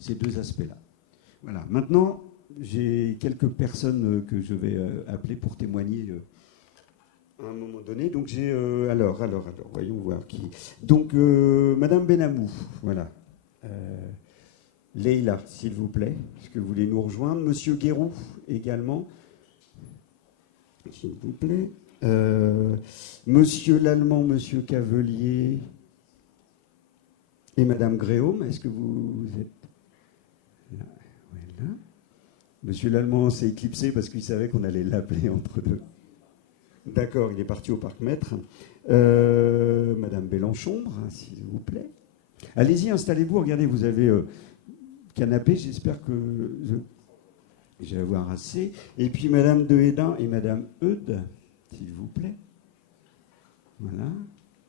ces deux aspects-là. Voilà. Maintenant, j'ai quelques personnes que je vais appeler pour témoigner à un moment donné. Donc j'ai alors, voyons voir qui. Donc Madame Benamou, voilà. Leïla, s'il vous plaît, est-ce que vous voulez nous rejoindre? Monsieur Guéroux également, s'il vous plaît. Monsieur Lallemand, Monsieur Cavelier et Madame Gréaume, est-ce que vous êtes là? Voilà. Monsieur Lallemand s'est éclipsé parce qu'il savait qu'on allait l'appeler entre deux. D'accord, il est parti au parc-mètre. Madame Bélanchombre, s'il vous plaît. Allez-y, installez-vous. Regardez, vous avez canapé. J'espère que je vais avoir assez. Et puis Madame de Hédin et Madame Eudes, s'il vous plaît. Voilà.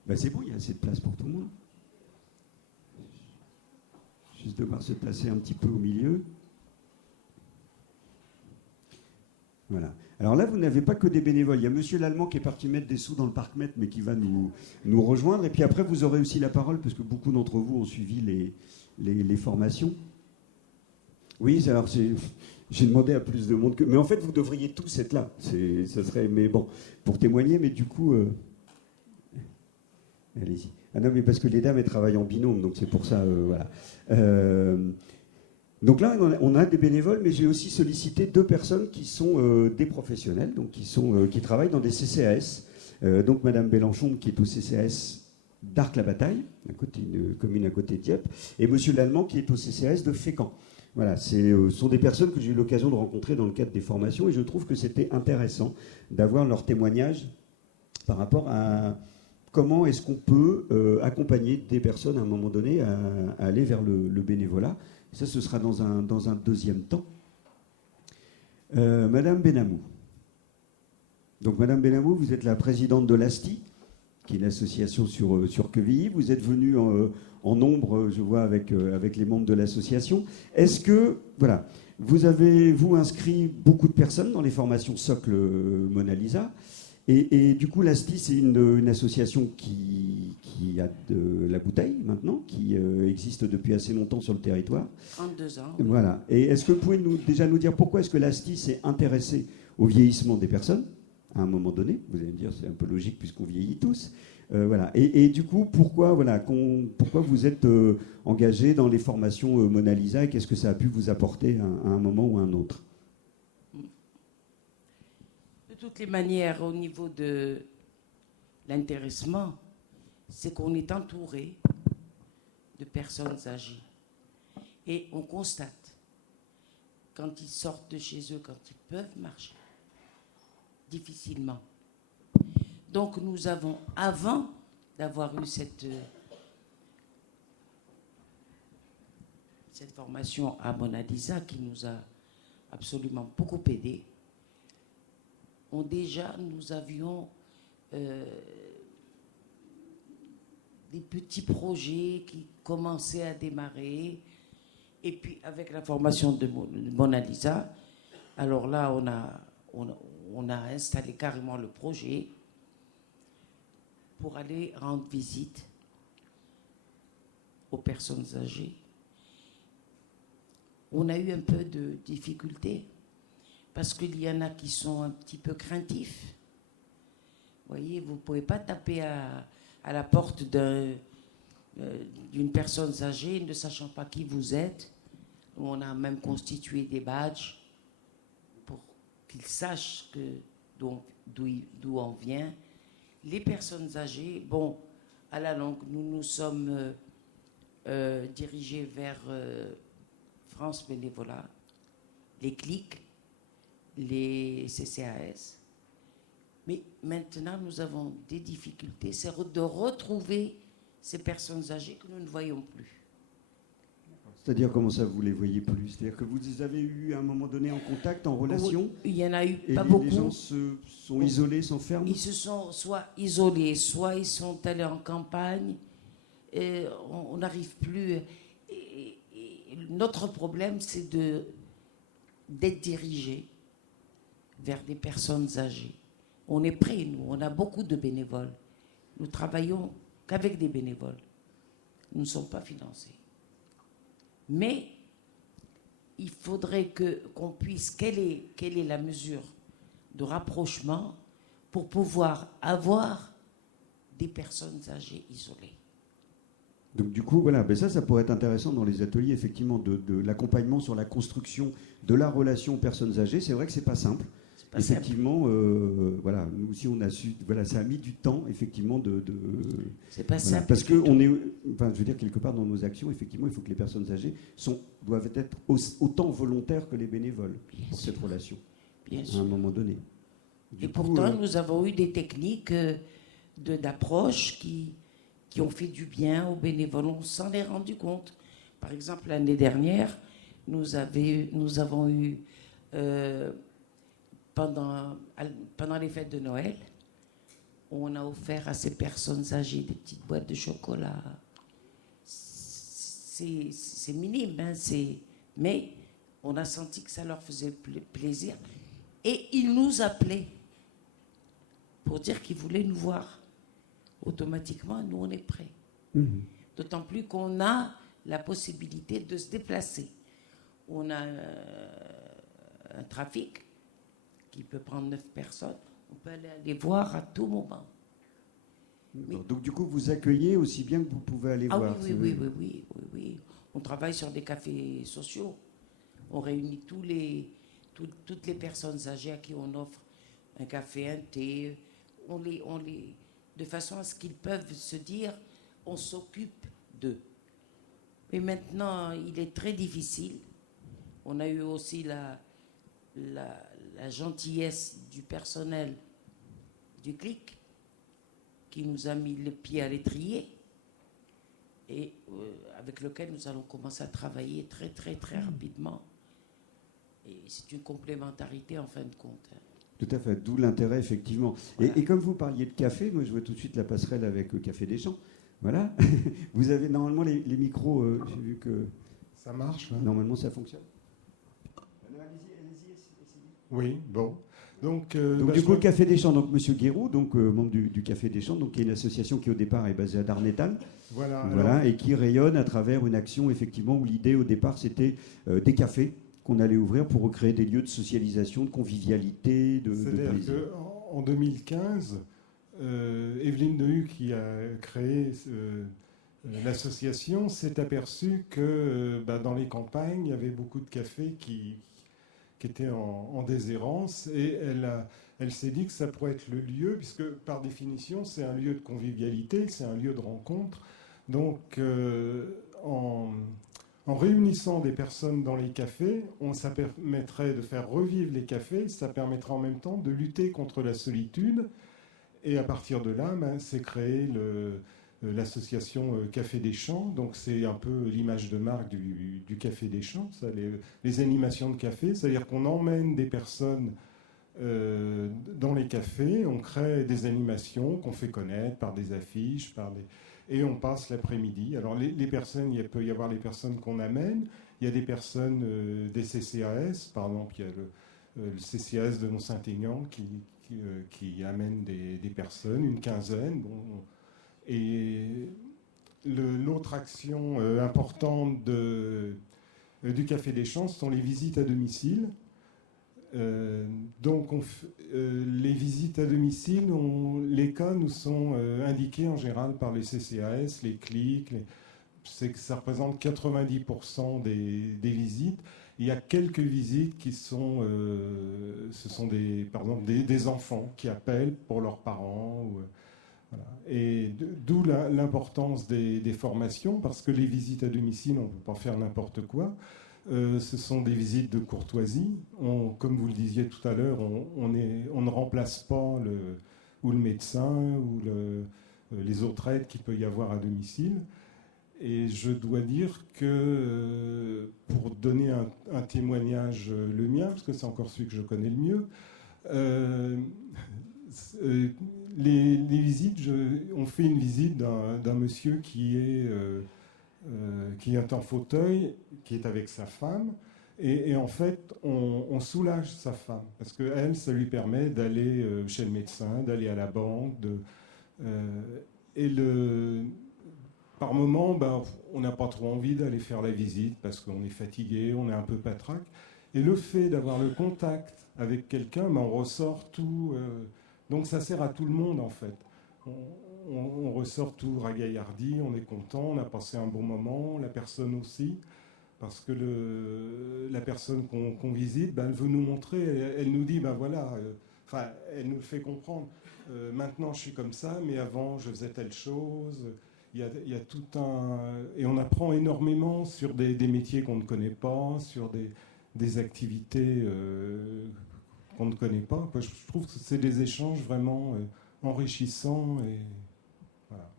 Ben, c'est bon, il y a assez de place pour tout le monde. Juste devoir se placer un petit peu au milieu. Voilà. Alors là, vous n'avez pas que des bénévoles. Il y a Monsieur Lallemand qui est parti mettre des sous dans le parc-mètre, mais qui va nous rejoindre. Et puis après, vous aurez aussi la parole, parce que beaucoup d'entre vous ont suivi les formations. Oui, alors j'ai demandé à plus de monde que... Mais en fait, vous devriez tous être là. Ce serait... Mais bon, pour témoigner, mais du coup... Allez-y. Ah non, mais parce que les dames, elles travaillent en binôme, donc c'est pour ça, voilà. Donc là, on a des bénévoles, mais j'ai aussi sollicité 2 personnes qui sont des professionnels, donc qui travaillent dans des CCAS. Donc Madame Bélanchon, qui est au CCAS d'Arc-la-Bataille, une commune à côté de Dieppe, et Monsieur Lallemand, qui est au CCAS de Fécamp. Voilà, ce sont des personnes que j'ai eu l'occasion de rencontrer dans le cadre des formations, et je trouve que c'était intéressant d'avoir leur témoignage par rapport à comment est-ce qu'on peut accompagner des personnes à un moment donné à aller vers le bénévolat. Ça, ce sera dans un deuxième temps. Madame Benamou. Donc, Madame Benamou, vous êtes la présidente de l'ASTI, qui est l'association sur Quevilly. Vous êtes venue en nombre, je vois, avec les membres de l'association. Est-ce que, voilà, vous avez, inscrit beaucoup de personnes dans les formations Socle Mona Lisa? Et du coup, l'ASTI, c'est une association qui a de la bouteille maintenant, qui existe depuis assez longtemps sur le territoire. 32 ans. Oui. Voilà. Et est-ce que vous pouvez déjà nous dire pourquoi est-ce que l'ASTI s'est intéressée au vieillissement des personnes à un moment donné? Vous allez me dire, c'est un peu logique puisqu'on vieillit tous. Voilà. Et du coup, pourquoi vous êtes engagé dans les formations Mona Lisa et qu'est-ce que ça a pu vous apporter à un moment ou à un autre? De toutes les manières, au niveau de l'intéressement, c'est qu'on est entouré de personnes âgées. Et on constate, quand ils sortent de chez eux, quand ils peuvent marcher, difficilement. Donc nous avons, avant d'avoir eu cette formation à Mona Lisa, qui nous a absolument beaucoup aidés, nous avions des petits projets qui commençaient à démarrer. Et puis, avec la formation de Mona Lisa, alors là, on a installé carrément le projet pour aller rendre visite aux personnes âgées. On a eu un peu de difficultés, parce qu'il y en a qui sont un petit peu craintifs. Vous voyez, vous ne pouvez pas taper à la porte d'une personne âgée ne sachant pas qui vous êtes. On a même constitué des badges pour qu'ils sachent d'où on vient. Les personnes âgées, bon, à la longue, nous nous sommes dirigés vers France Bénévolat, les clics, les CCAS. Mais maintenant, nous avons des difficultés. C'est de retrouver ces personnes âgées que nous ne voyons plus. C'est-à-dire, comment ça, vous les voyez plus? C'est-à-dire que vous les avez eu à un moment donné en contact, en relation? Il y en a eu et pas beaucoup. Les gens se sont isolés, s'enferment? Ils se sont soit isolés, soit ils sont allés en campagne. Et on n'arrive plus. Et notre problème, c'est d'être dirigé vers des personnes âgées. On est prêts, nous. On a beaucoup de bénévoles. Nous travaillons qu'avec des bénévoles. Nous ne sommes pas financés. Mais il faudrait qu'on puisse... Quelle est la mesure de rapprochement pour pouvoir avoir des personnes âgées isolées? Donc du coup, voilà, ben ça pourrait être intéressant dans les ateliers, effectivement, de l'accompagnement sur la construction de la relation aux personnes âgées. C'est vrai que c'est pas simple. Pas effectivement, voilà, nous aussi on a su, voilà, ça a mis du temps, effectivement, c'est pas voilà, simple. parce que on est, enfin, je veux dire, quelque part dans nos actions, effectivement, il faut que les personnes âgées doivent être autant volontaires que les bénévoles pour cette relation, à un moment donné. Et pourtant, nous avons eu des techniques d'approche qui ont fait du bien aux bénévoles. On s'en est rendu compte. Par exemple, l'année dernière, nous avons eu, pendant les fêtes de Noël, on a offert à ces personnes âgées des petites boîtes de chocolat. C'est minime, hein, mais on a senti que ça leur faisait plaisir. Et ils nous appelaient pour dire qu'ils voulaient nous voir. Automatiquement, nous, on est prêts. D'autant plus qu'on a la possibilité de se déplacer. On a un trafic qui peut prendre 9 personnes. On peut aller les voir à tout moment. Mais... Donc, du coup, vous accueillez aussi bien que vous pouvez aller voir. Oui. On travaille sur des cafés sociaux. On réunit toutes les personnes âgées à qui on offre un café, un thé. De façon à ce qu'ils peuvent se dire, on s'occupe d'eux. Mais maintenant, il est très difficile. On a eu aussi la gentillesse du personnel du CLIC qui nous a mis le pied à l'étrier et avec lequel nous allons commencer à travailler très, très, très rapidement. Et c'est une complémentarité en fin de compte. Tout à fait, d'où l'intérêt, effectivement. Voilà. Et comme vous parliez de café, moi je vois tout de suite la passerelle avec le Café des Champs. Voilà. Vous avez normalement les micros, j'ai vu que... Ça marche, hein. Normalement ça fonctionne. Allez-y, essayez. Oui, bon. Donc du coup, le Café des Champs, donc M. Guéroux, donc, membre du Café des Champs, donc, qui est une association qui au départ est basée à Darnétal. Voilà. Alors... Et qui rayonne à travers une action, effectivement, où l'idée au départ c'était des cafés qu'on allait ouvrir pour recréer des lieux de socialisation, de convivialité, de plaisir. En 2015, Evelyne Dehu, qui a créé l'association, s'est aperçue que dans les campagnes, il y avait beaucoup de cafés qui étaient en déshérence, et elle s'est dit que ça pourrait être le lieu, puisque par définition, c'est un lieu de convivialité, c'est un lieu de rencontre. Donc, en réunissant des personnes dans les cafés, ça permettrait de faire revivre les cafés, ça permettra en même temps de lutter contre la solitude. Et à partir de là, c'est créé l'association Café des Champs. Donc c'est un peu l'image de marque du Café des Champs, ça, les animations de café. C'est-à-dire qu'on emmène des personnes dans les cafés, on crée des animations qu'on fait connaître par des affiches, et on passe l'après-midi. Alors les personnes, il peut y avoir les personnes qu'on amène, il y a des personnes des CCAS, par exemple il y a le CCAS de Mont-Saint-Aignan qui amène des personnes, une quinzaine. Bon, et l'autre action importante du Café des Champs sont les visites à domicile. Donc les visites à domicile, les cas nous sont indiqués en général par les CCAS, les CLIC, c'est que ça représente 90% des visites. Il y a quelques visites qui sont, ce sont par exemple des enfants qui appellent pour leurs parents. Voilà. Et d'où l'importance des formations, parce que les visites à domicile, on ne peut pas faire n'importe quoi. Ce sont des visites de courtoisie. Comme vous le disiez tout à l'heure, on ne remplace pas le médecin ou les autres aides qu'il peut y avoir à domicile. Et je dois dire que, pour donner un témoignage, le mien, parce que c'est encore celui que je connais le mieux, les visites, on fait une visite d'un monsieur qui est en fauteuil, qui est avec sa femme, et en fait, on soulage sa femme, parce qu'elle, ça lui permet d'aller chez le médecin, d'aller à la banque, par moment, on n'a pas trop envie d'aller faire la visite parce qu'on est fatigué, on est un peu patraque. Et le fait d'avoir le contact avec quelqu'un, on ressort tout. Donc ça sert à tout le monde en fait. On ressort tout ragaillardi, on est content, on a passé un bon moment, la personne aussi. Parce que la personne qu'on visite, elle veut nous montrer, elle nous dit, voilà, elle nous le fait comprendre. Maintenant, je suis comme ça, mais avant, je faisais telle chose. Il y a tout un... Et on apprend énormément sur des métiers qu'on ne connaît pas, sur des activités qu'on ne connaît pas. Je trouve que c'est des échanges vraiment enrichissants. Et voilà.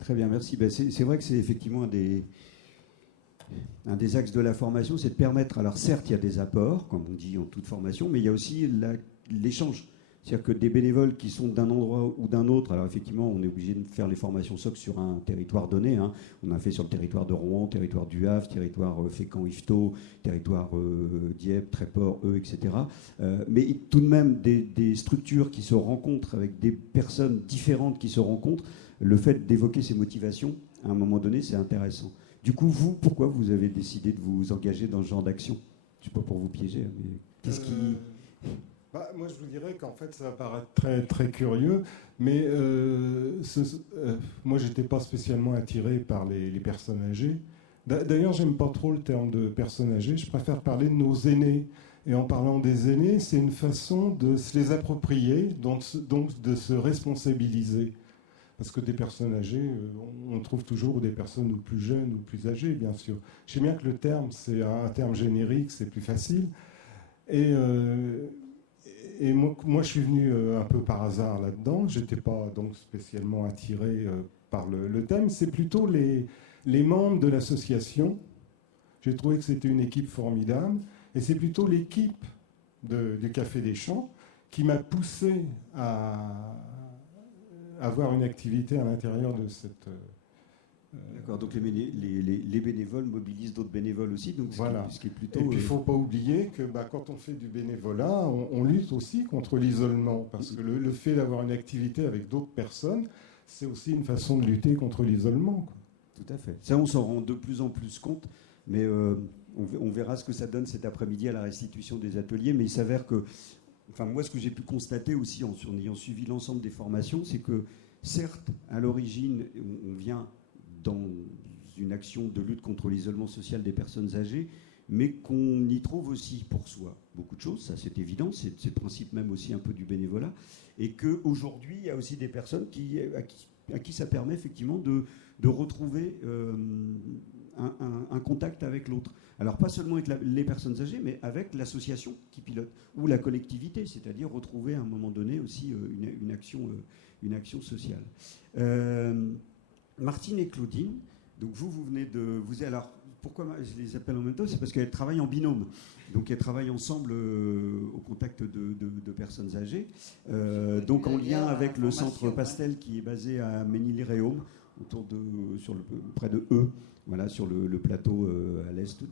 Très bien, merci. C'est vrai que c'est effectivement un des axes de la formation, c'est de permettre, alors certes il y a des apports, comme on dit en toute formation, mais il y a aussi l'échange. C'est-à-dire que des bénévoles qui sont d'un endroit ou d'un autre, alors effectivement on est obligé de faire les formations SOC sur un territoire donné, hein. On a fait sur le territoire de Rouen, territoire du Havre, territoire Fécamp-Yvetot, territoire Dieppe, Tréport, etc. Mais tout de même des structures qui se rencontrent avec des personnes différentes qui se rencontrent, le fait d'évoquer ces motivations, à un moment donné, c'est intéressant. Du coup, vous, pourquoi vous avez décidé de vous engager dans ce genre d'action? Je ne sais pas pour vous piéger, mais qu'est-ce qui... Moi, je vous dirais qu'en fait, ça va paraître très, très curieux, mais moi, je n'étais pas spécialement attiré par les personnes âgées. D'ailleurs, j'aime pas trop le terme de personnes âgées, je préfère parler de nos aînés. Et en parlant des aînés, c'est une façon de se les approprier, donc de se responsabiliser. Parce que des personnes âgées, on trouve toujours des personnes ou plus jeunes ou plus âgées, bien sûr. Je sais bien que le terme, c'est un terme générique, c'est plus facile. Et moi, je suis venu un peu par hasard là-dedans. Je n'étais pas donc spécialement attiré par le thème. C'est plutôt les membres de l'association. J'ai trouvé que c'était une équipe formidable. Et c'est plutôt l'équipe du Café des Champs qui m'a poussé à avoir une activité à l'intérieur de cette... D'accord, donc les bénévoles mobilisent d'autres bénévoles aussi, donc voilà. Ce qui est plutôt... Et puis il ne faut pas oublier que quand on fait du bénévolat, on lutte aussi contre l'isolement, parce que le fait d'avoir une activité avec d'autres personnes, c'est aussi une façon de lutter contre l'isolement. Tout à fait. Ça, on s'en rend de plus en plus compte, mais on verra ce que ça donne cet après-midi à la restitution des ateliers, mais il s'avère que... Enfin, moi, ce que j'ai pu constater aussi en ayant suivi l'ensemble des formations, c'est que, certes, à l'origine, on vient dans une action de lutte contre l'isolement social des personnes âgées, mais qu'on y trouve aussi pour soi beaucoup de choses, ça c'est évident, c'est le principe même aussi un peu du bénévolat, et qu'aujourd'hui, il y a aussi des personnes à qui ça permet effectivement de retrouver un contact avec l'autre. Alors pas seulement avec les personnes âgées, mais avec l'association qui pilote, ou la collectivité, c'est-à-dire retrouver à un moment donné aussi une action sociale. Martine et Claudine, donc vous venez de... Alors, pourquoi je les appelle en même temps? C'est parce qu'elles travaillent en binôme. Donc elles travaillent ensemble au contact de personnes âgées, donc en lien avec le centre Pastel qui est basé à Ménil-les-Réaumes, près de Eux, voilà, sur le plateau à l'est,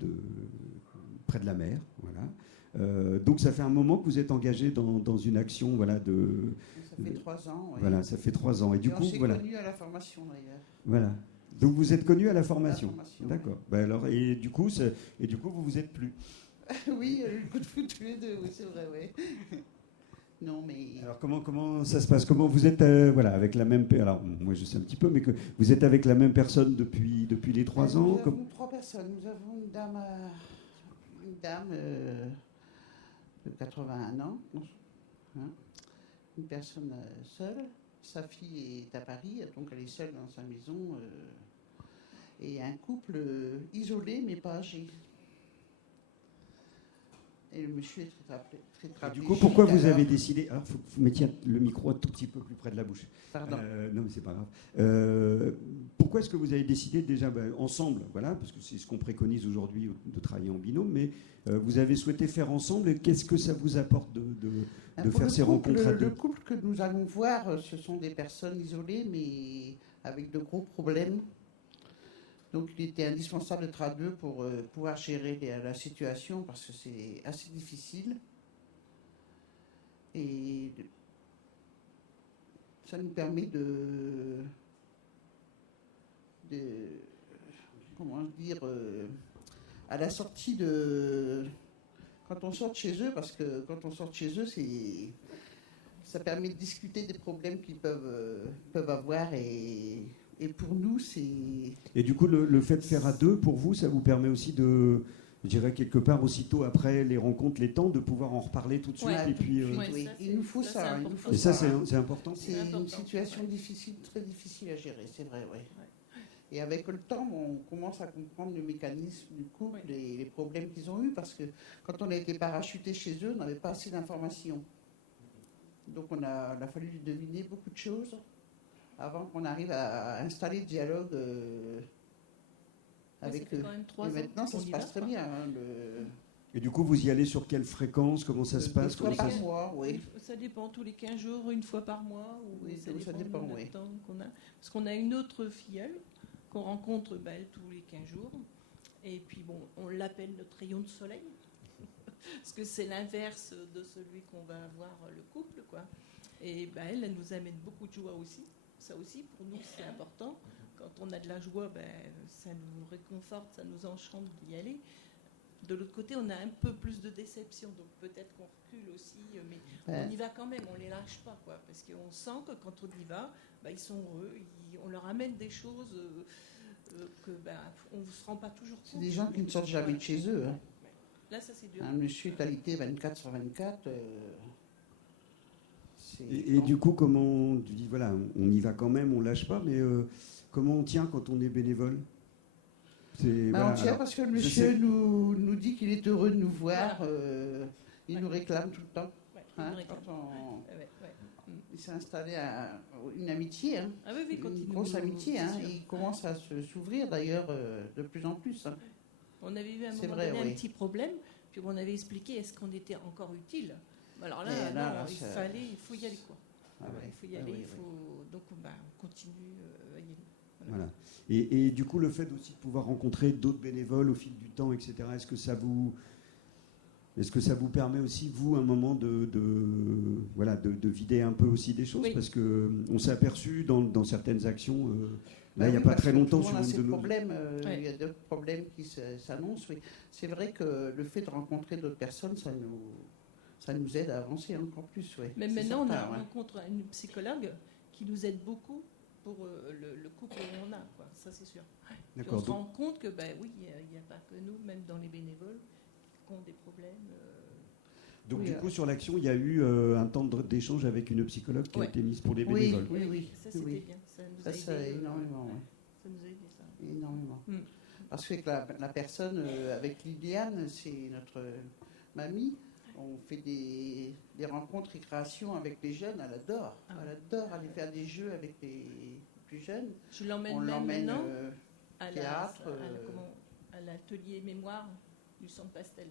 près de la mer. Voilà. Donc ça fait un moment que vous êtes engagé dans une action, voilà, Ça fait 3 ans. Oui. Voilà, ça fait 3 ans. Et du coup, on s'est voilà. connus à la formation d'ailleurs. Voilà. Donc vous êtes connus à la formation. D'accord. Oui. Alors, et du coup, vous vous êtes plus. Oui, il y a eu le coup de foudre tous les deux, oui, c'est vrai, oui. Non, mais... Alors comment ça se passe? Comment vous êtes avec la même... Alors moi je sais un petit peu, mais que vous êtes avec la même personne depuis les 3 ans? Nous avons 3 personnes. Nous avons une dame de 81 ans, hein, une personne seule. Sa fille est à Paris, donc elle est seule dans sa maison. Et un couple isolé, mais pas âgé. Et le monsieur est très Du coup, pourquoi vous avez décidé... Alors, il faut que vous mettiez le micro un tout petit peu plus près de la bouche. Pardon. Non, mais c'est pas grave. Pourquoi est-ce que vous avez décidé déjà ensemble, voilà, parce que c'est ce qu'on préconise aujourd'hui de travailler en binôme, mais vous avez souhaité faire ensemble, et qu'est-ce que ça vous apporte de faire ces rencontres à deux? Le couple que nous allons voir, ce sont des personnes isolées, mais avec de gros problèmes. Donc il était indispensable d'être à deux pour pouvoir gérer la situation, parce que c'est assez difficile. Et ça nous permet comment dire, à la sortie de... Quand on sort de chez eux, parce que quand on sort de chez eux, ça permet de discuter des problèmes qu'ils peuvent avoir et pour nous, c'est... Et du coup, le fait de faire à deux, pour vous, ça vous permet aussi de, je dirais quelque part, aussitôt après les rencontres, les temps, de pouvoir en reparler tout de suite. Ouais. Et puis, Ouais, Oui, ça, il nous faut ça, ça. c'est Il nous faut et ça, ça, hein. c'est important. C'est C'est une important. situation difficile, très difficile à gérer, c'est vrai, oui. Et avec le temps, on commence à comprendre le mécanisme du couple et les problèmes qu'ils ont eus, parce que quand on a été parachuté chez eux, on n'avait pas assez d'informations. Donc on a fallu deviner beaucoup de choses avant qu'on arrive à installer le dialogue avec ça fait eux. quand même 3 Et ans maintenant, ça qu'on se y passe va, très quoi. bien. Hein, Et du coup, vous y allez sur quelle fréquence? Comment ça se passe? Deux fois Comment ça par se- mois, oui. Ça dépend, tous les 15 jours, une fois par mois, ou Oui, ça ça dépend dépend, du nombre oui. de temps qu'on a. Parce qu'on a une autre filleule qu'on rencontre tous les 15 jours. Et puis bon, on l'appelle notre rayon de soleil. Parce que c'est l'inverse de celui qu'on va avoir le couple, quoi. Et elle nous amène beaucoup de joie aussi. Ça aussi, pour nous, c'est important. Quand on a de la joie, ça nous réconforte, ça nous enchante d'y aller. De l'autre côté, on a un peu plus de déception, donc peut-être qu'on recule aussi, mais on y va quand même, on les lâche pas, quoi, parce qu'on sent que quand on y va, ils sont heureux, on leur amène des choses que on ne se rend pas toujours compte. C'est des gens qui ne sortent jamais de chez eux. Hein. Là, ça c'est dur. Un monsieur est alité 24 sur 24. Et du coup, comment tu dis, voilà, on y va quand même, on lâche pas, mais comment on tient quand on est bénévole? On tient parce que le monsieur nous dit qu'il est heureux de nous voir. Il nous réclame tout le temps. Ouais, Hein, il réclame. il s'est installé à une amitié, hein, Ah oui, quand une il grosse nous- amitié. Hein, c'est sûr. il commence à s'ouvrir d'ailleurs de plus en plus. Hein. On avait eu à un C'est moment vrai, donné oui. un petit problème, puis on avait expliqué est-ce qu'on était encore utile. Alors là, Et là, non, il faut y aller, quoi. Ah ouais. Il faut y Ah aller, oui, il oui. faut... Donc on continue à y aller. Voilà. Et du coup, le fait aussi de pouvoir rencontrer d'autres bénévoles au fil du temps, etc., est-ce que ça vous permet aussi, vous, un moment de vider un peu aussi des choses? Oui. Parce qu'on s'est aperçu dans certaines actions, là, il n'y a Oui, pas parce très que longtemps, tout le sur monde a une ses de nos... problèmes, Ouais. il y a d'autres problèmes qui s'annoncent. Oui. C'est vrai que le fait de rencontrer d'autres personnes, ça nous aide à avancer encore plus. Oui. Mais C'est maintenant, certain, on ouais. rencontre une psychologue qui nous aide beaucoup pour le couple qu'on a, quoi. Ça c'est sûr. Puis on D'accord. se Donc, rend compte que, oui, il n'y a pas que nous, même dans les bénévoles, qui ont des problèmes. donc Oui, du coup, sur l'action, il y a eu un temps d'échange avec une psychologue qui a Ouais. été mise pour les Oui, bénévoles. oui. Ça c'était oui. bien. Ça nous Ça, a ça aidé. énormément. Ouais. Ça nous a aidé, ça. Énormément. Mm. Parce que la personne avec Liliane, c'est notre mamie. On fait des rencontres et créations avec les jeunes. Elle adore. Ah. Elle adore aller faire des jeux avec les plus jeunes. Je l'emmène On même l'emmène maintenant à théâtre, à l'atelier mémoire du centre Pastel.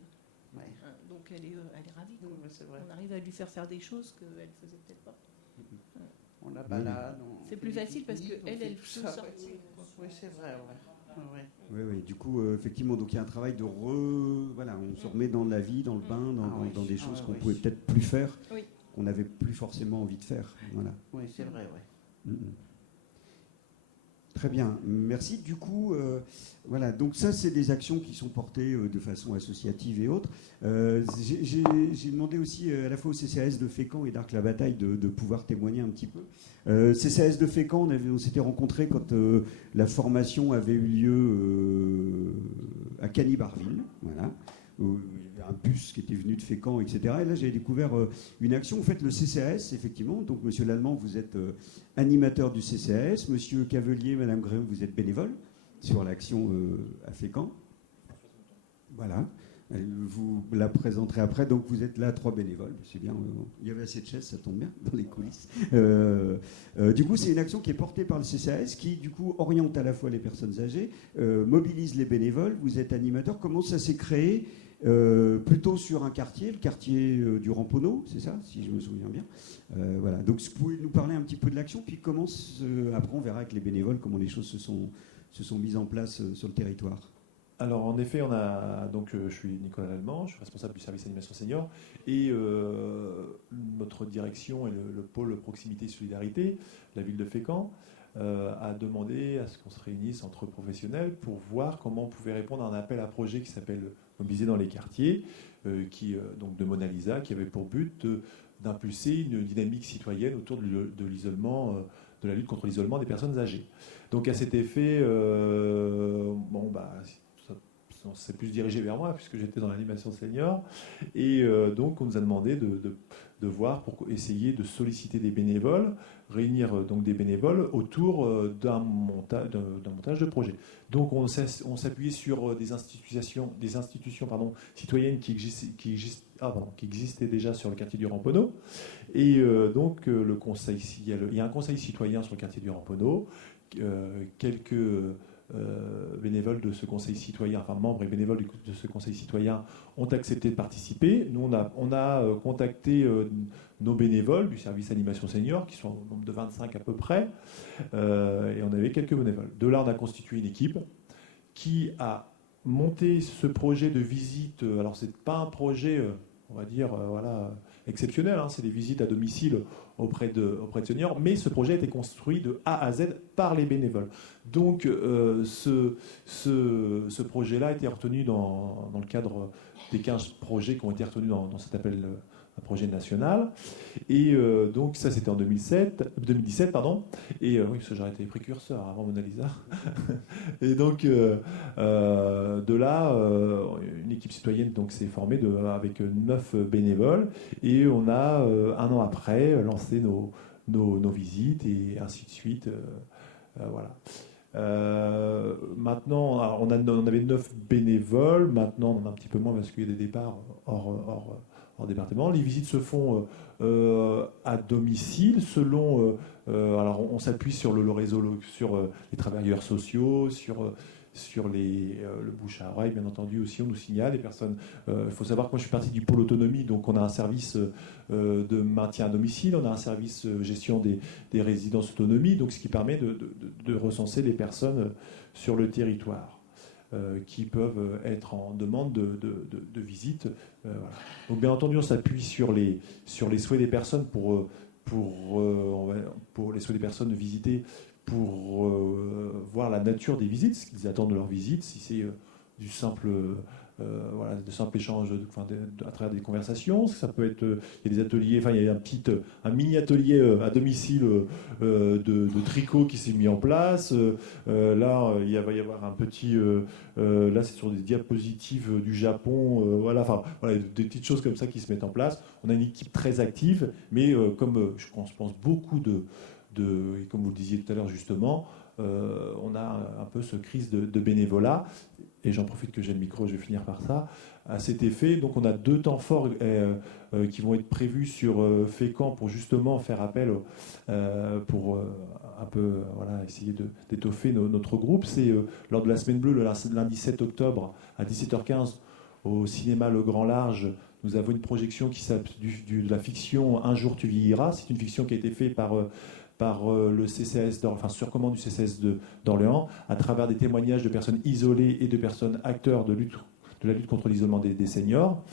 ouais. Hein, donc elle est ravie, quoi. Oui, c'est vrai. On arrive à lui faire des choses qu'elle ne faisait peut-être pas. On la balade. on C'est fait plus des facile parce pique-niques, on qu'elle, fait elle tout peut ça, sortir. ouais. Oui, c'est vrai. Ouais. Ouais. Oui, oui. Du coup, effectivement, donc il y a un travail de on se remet dans la vie, dans le bain, dans des choses qu'on pouvait peut-être plus faire, Oui. qu'on n'avait plus forcément envie de faire. Voilà. Oui, c'est vrai. Ouais. Très bien, merci. Du coup, voilà, donc ça, c'est des actions qui sont portées de façon associative et autres. J'ai demandé aussi à la fois au CCAS de Fécamp et d'Arc-la-Bataille de pouvoir témoigner un petit peu. CCAS de Fécamp, on s'était rencontrés quand la formation avait eu lieu à Cany-Barville, voilà, où il y avait un bus qui était venu de Fécamp, etc. Et là, j'ai découvert une action. Vous faites le CCAS, effectivement. Donc, Monsieur Lallemand, vous êtes animateur du CCAS. Monsieur Cavelier, Madame Gréaume, vous êtes bénévole sur l'action à Fécamp. Voilà. Vous la présenterez après. Donc, vous êtes là, 3 bénévoles. C'est bien. Il y avait assez de chaises, ça tombe bien, dans les coulisses. Du coup, c'est une action qui est portée par le CCAS, qui, du coup, oriente à la fois les personnes âgées, mobilise les bénévoles. Vous êtes animateur. Comment ça s'est créé? Plutôt sur un quartier, le quartier du Ramponneau, c'est ça, si je me souviens bien. Voilà. Donc, vous pouvez nous parler un petit peu de l'action, puis comment, après, on verra avec les bénévoles comment les choses se sont mises en place sur le territoire. Alors en effet, je suis Nicolas Lallemand, je suis responsable du service animation senior et notre direction est le pôle proximité solidarité, la ville de Fécamp, a demandé à ce qu'on se réunisse entre professionnels pour voir comment on pouvait répondre à un appel à projet qui s'appelle Mobiliser dans les quartiers, donc de Mona Lisa, qui avait pour but d'impulser une dynamique citoyenne autour de l'isolement, de la lutte contre l'isolement des personnes âgées. Donc à cet effet, c'est plus dirigé vers moi puisque j'étais dans l'animation senior, et donc on nous a demandé de voir pour essayer de solliciter des bénévoles, réunir donc des bénévoles autour d'un montage de projet. Donc on s'appuyait sur des institutions citoyennes qui existaient déjà sur le quartier du Ramponneau, et donc il y a un conseil citoyen sur le quartier du Ramponneau, quelques bénévoles de ce conseil citoyen, enfin membres et bénévoles de ce conseil citoyen ont accepté de participer. Nous, on a contacté nos bénévoles du service animation senior, qui sont au nombre de 25 à peu près, et on avait quelques bénévoles. De là, on a constitué une équipe qui a monté ce projet de visite. Alors, c'est pas un projet, on va dire, exceptionnel, hein, c'est des visites à domicile auprès de seniors, mais ce projet a été construit de A à Z par les bénévoles. Donc ce projet-là a été retenu dans le cadre des 15 projets qui ont été retenus dans cet appel un projet national. Et donc ça, c'était en 2017, et oui, parce que j'aurais été précurseur avant Mona Lisa. Et donc de là, une équipe citoyenne donc s'est formée avec 9 bénévoles, et on a un an après lancé nos visites et ainsi de suite. Voilà. Maintenant, alors on avait 9 bénévoles. Maintenant, on en a un petit peu moins parce qu'il y a des départs hors département. Les visites se font à domicile selon. Alors, on s'appuie sur le réseau, sur les travailleurs sociaux, sur le bouche à oreille, bien entendu aussi. On nous signale les personnes. Il faut savoir que moi, je suis partie du pôle autonomie, donc on a un service de maintien à domicile, on a un service gestion des résidences autonomie, donc ce qui permet de recenser les personnes sur le territoire. Qui peuvent être en demande de visite. Voilà. Donc bien entendu, on s'appuie sur les souhaits des personnes pour les souhaits des personnes de visiter, pour voir la nature des visites, ce qu'ils attendent de leur visite, si c'est du simple de simples échanges à travers des conversations. Ça peut être, il y a des ateliers, il y a un mini atelier à domicile de tricot qui s'est mis en place. Là, il va y avoir un petit, là c'est sur des diapositives du Japon, des petites choses comme ça qui se mettent en place. On a une équipe très active, mais comme je pense beaucoup et comme vous le disiez tout à l'heure justement, on a un peu ce crise de bénévolat. Et j'en profite que j'ai le micro, je vais finir par ça. À cet effet, donc on a 2 temps forts qui vont être prévus sur Fécamp pour justement faire appel pour un peu essayer d'étoffer notre groupe. C'est lors de la Semaine Bleue, le lundi 7 octobre à 17h15 au cinéma Le Grand Large. Nous avons une projection qui s'appelle de la fiction Un jour tu vieilliras. C'est une fiction qui a été faite par le CCAS, sur commande du CCAS d'Orléans, à travers des témoignages de personnes isolées et de personnes acteurs de la lutte contre l'isolement des seniors.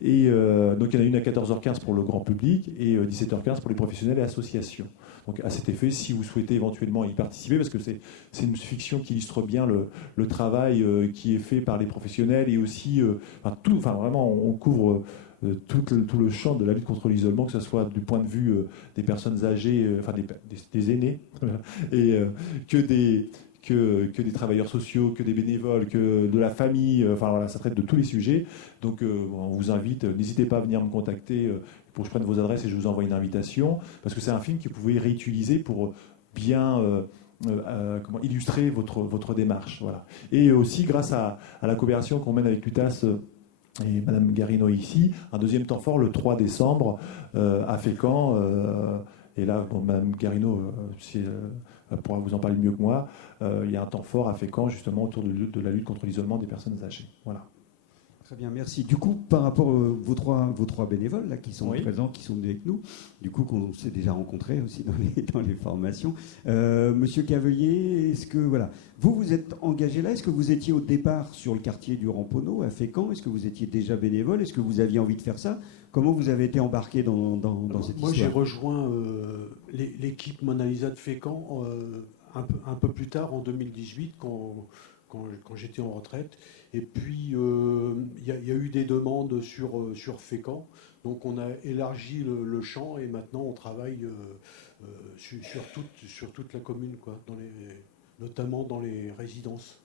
Et donc il y en a une à 14h15 pour le grand public et 17h15 pour les professionnels et associations. Donc à cet effet, si vous souhaitez éventuellement y participer, parce que c'est une fiction qui illustre bien le travail qui est fait par les professionnels, et aussi vraiment on couvre tout le champ de la lutte contre l'isolement, que ce soit du point de vue des personnes âgées, des aînés, et que des travailleurs sociaux, que des bénévoles, que de la famille, ça traite de tous les sujets. Donc on vous invite, n'hésitez pas à venir me contacter pour que je prenne vos adresses et je vous envoie une invitation, parce que c'est un film que vous pouvez réutiliser pour bien illustrer votre démarche. Voilà. Et aussi grâce à la coopération qu'on mène avec l'UTAS et Madame Garino ici, un deuxième temps fort le 3 décembre à Fécamp. Et là, Madame Garino pourra vous en parler mieux que moi. Il y a un temps fort à Fécamp justement autour de la lutte contre l'isolement des personnes âgées. Voilà. Très bien, merci. Du coup, par rapport vos trois bénévoles là, qui sont présents, qui sont venus avec nous, du coup qu'on s'est déjà rencontrés aussi dans les formations. Monsieur Cavelier, est-ce que vous êtes engagé là? Est-ce que vous étiez au départ sur le quartier du Ramponneau à Fécamp? Est-ce que vous étiez déjà bénévole? Est-ce que vous aviez envie de faire ça? Comment vous avez été embarqué dans cette histoire? Moi, j'ai rejoint l'équipe Mona Lisa de Fécamp un peu plus tard, en 2018, quand j'étais en retraite. Et puis, il y a eu des demandes sur Fécamp. Donc, on a élargi le champ et maintenant, on travaille sur toute la commune, quoi, notamment dans les résidences.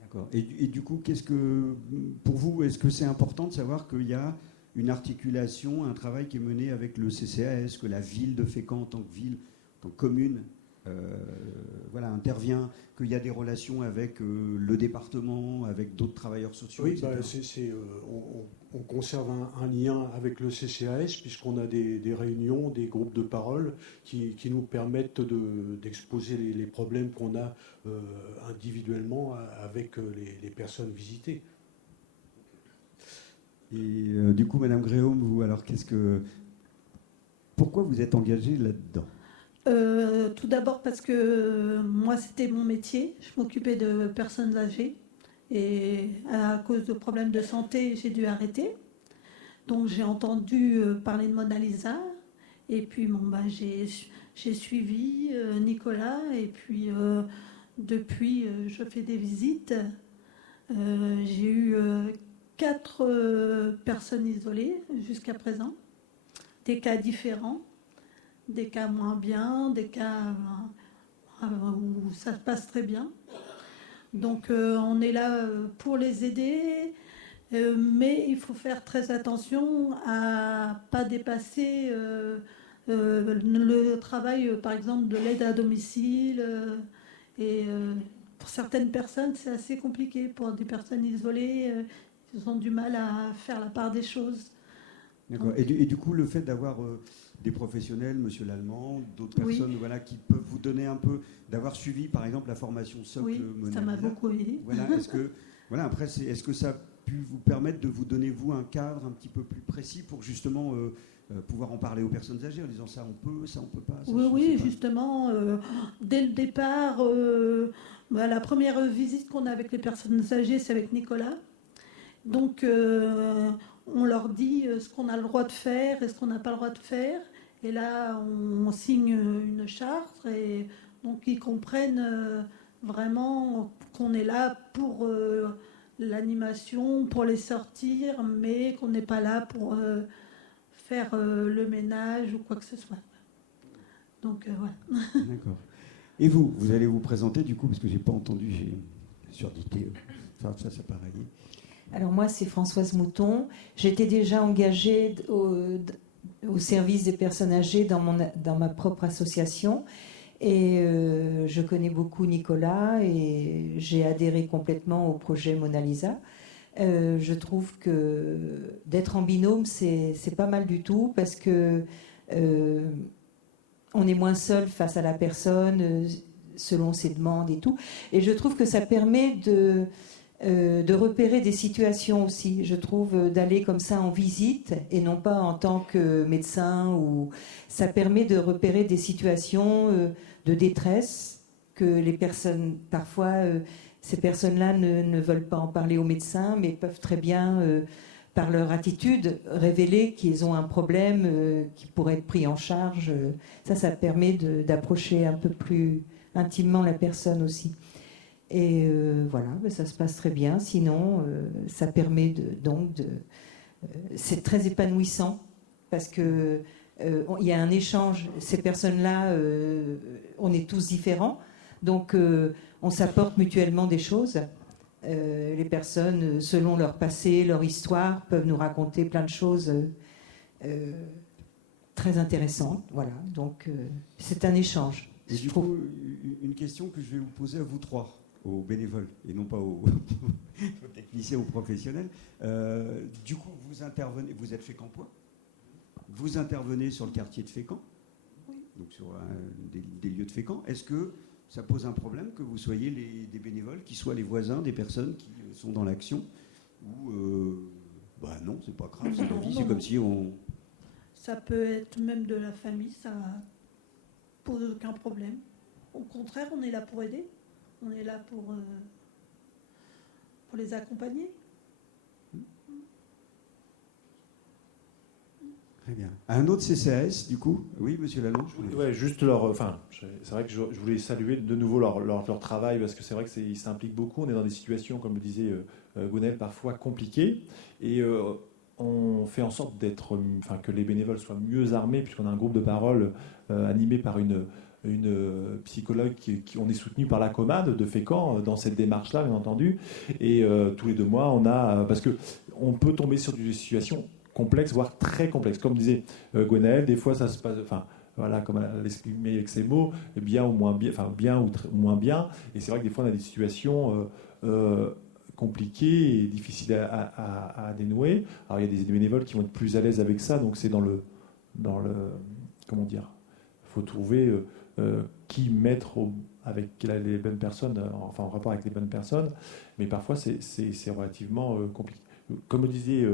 D'accord. Et du coup, pour vous, est-ce que c'est important de savoir qu'il y a une articulation, un travail qui est mené avec le CCAS, que la ville de Fécamp en tant que ville, en tant que commune, intervient, qu'il y a des relations avec le département, avec d'autres travailleurs sociaux, Oui, etc. On conserve un lien avec le CCAS puisqu'on a des réunions, des groupes de parole qui nous permettent d'exposer les problèmes qu'on a individuellement avec les personnes visitées. Et du coup, Madame Gréaume, vous, alors pourquoi vous êtes engagée là-dedans? Tout d'abord parce que moi, c'était mon métier. Je m'occupais de personnes âgées. Et à cause de problèmes de santé, j'ai dû arrêter. Donc, j'ai entendu parler de Mona Lisa. Et puis, j'ai suivi Nicolas. Et puis, depuis, je fais des visites. J'ai eu 4 personnes isolées jusqu'à présent. Des cas différents. Des cas moins bien, des cas où ça se passe très bien. Donc on est là pour les aider, mais il faut faire très attention à pas dépasser le travail, par exemple, de l'aide à domicile. Et pour certaines personnes, c'est assez compliqué. Pour des personnes isolées, ils ont du mal à faire la part des choses. D'accord. Et du coup, le fait d'avoir des professionnels, Monsieur Lallemand, d'autres personnes, qui peuvent vous donner un peu, d'avoir suivi, par exemple, la formation socle Mona Lisa. Ça m'a beaucoup aidé. Est-ce que ça a pu vous permettre de vous donner, vous, un cadre un petit peu plus précis pour justement pouvoir en parler aux personnes âgées en disant ça on peut pas. Justement, dès le départ, la première visite qu'on a avec les personnes âgées, c'est avec Nicolas. Donc, on leur dit ce qu'on a le droit de faire et ce qu'on n'a pas le droit de faire. Et là, on signe une charte et donc ils comprennent vraiment qu'on est là pour l'animation, pour les sortir, mais qu'on n'est pas là pour faire le ménage ou quoi que ce soit. Donc, voilà. D'accord. Et vous allez vous présenter du coup, parce que j'ai pas entendu, j'ai surdité. Ça pareil. Alors moi, c'est Françoise Mouton. J'étais déjà engagée au service des personnes âgées dans ma propre association. Et je connais beaucoup Nicolas et j'ai adhéré complètement au projet Mona Lisa. Je trouve que d'être en binôme, c'est pas mal du tout parce que on est moins seul face à la personne selon ses demandes et tout. Et je trouve que ça permet de repérer des situations aussi, je trouve, d'aller comme ça en visite et non pas en tant que médecin. Ça permet de repérer des situations de détresse que les personnes, parfois, ces personnes-là ne veulent pas en parler aux médecins, mais peuvent très bien, par leur attitude, révéler qu'ils ont un problème qui pourrait être pris en charge. Ça permet d'approcher un peu plus intimement la personne aussi. Et ça se passe très bien. Sinon, ça permet c'est très épanouissant parce que il y a un échange. Ces personnes-là, on est tous différents, donc on s'apporte mutuellement des choses. Les personnes, selon leur passé, leur histoire, peuvent nous raconter plein de choses très intéressantes. Voilà, donc c'est un échange. Et du coup, une question que je vais vous poser à vous trois, aux bénévoles, et non pas aux techniciens ou professionnels. Du coup, vous intervenez, vous êtes fécampois, vous intervenez sur le quartier de Fécamp, donc sur des lieux de Fécamp. Est-ce que ça pose un problème que vous soyez des bénévoles, qui soient les voisins des personnes qui sont dans l'action, ou non, c'est pas grave, c'est la vie, c'est comme si on... Ça peut être même de la famille, ça pose aucun problème. Au contraire, on est là pour aider. On est là pour les accompagner. Très bien. Un autre CCAS, du coup? Oui, monsieur Lalonde? Ouais, juste c'est vrai que je voulais saluer de nouveau leur travail, parce que c'est vrai que ils s'impliquent beaucoup. On est dans des situations, comme le disait Gonel, parfois compliquées. Et on fait en sorte que les bénévoles soient mieux armés, puisqu'on a un groupe de parole animé par une psychologue on est soutenu par la Comade de Fécamp dans cette démarche-là, bien entendu. Et tous les 2 mois, parce que on peut tomber sur des situations complexes, voire très complexes. Comme disait Gwenaëlle, des fois ça se passe, voilà, comme elle l'exprimait avec ses mots, bien ou moins bien, bien ou moins bien. Et c'est vrai que des fois on a des situations compliquées et difficiles à dénouer. Alors il y a des bénévoles qui vont être plus à l'aise avec ça, donc c'est dans le comment dire, il faut trouver qui mettre avec les bonnes personnes, en rapport avec les bonnes personnes, mais parfois c'est relativement compliqué. Comme le disait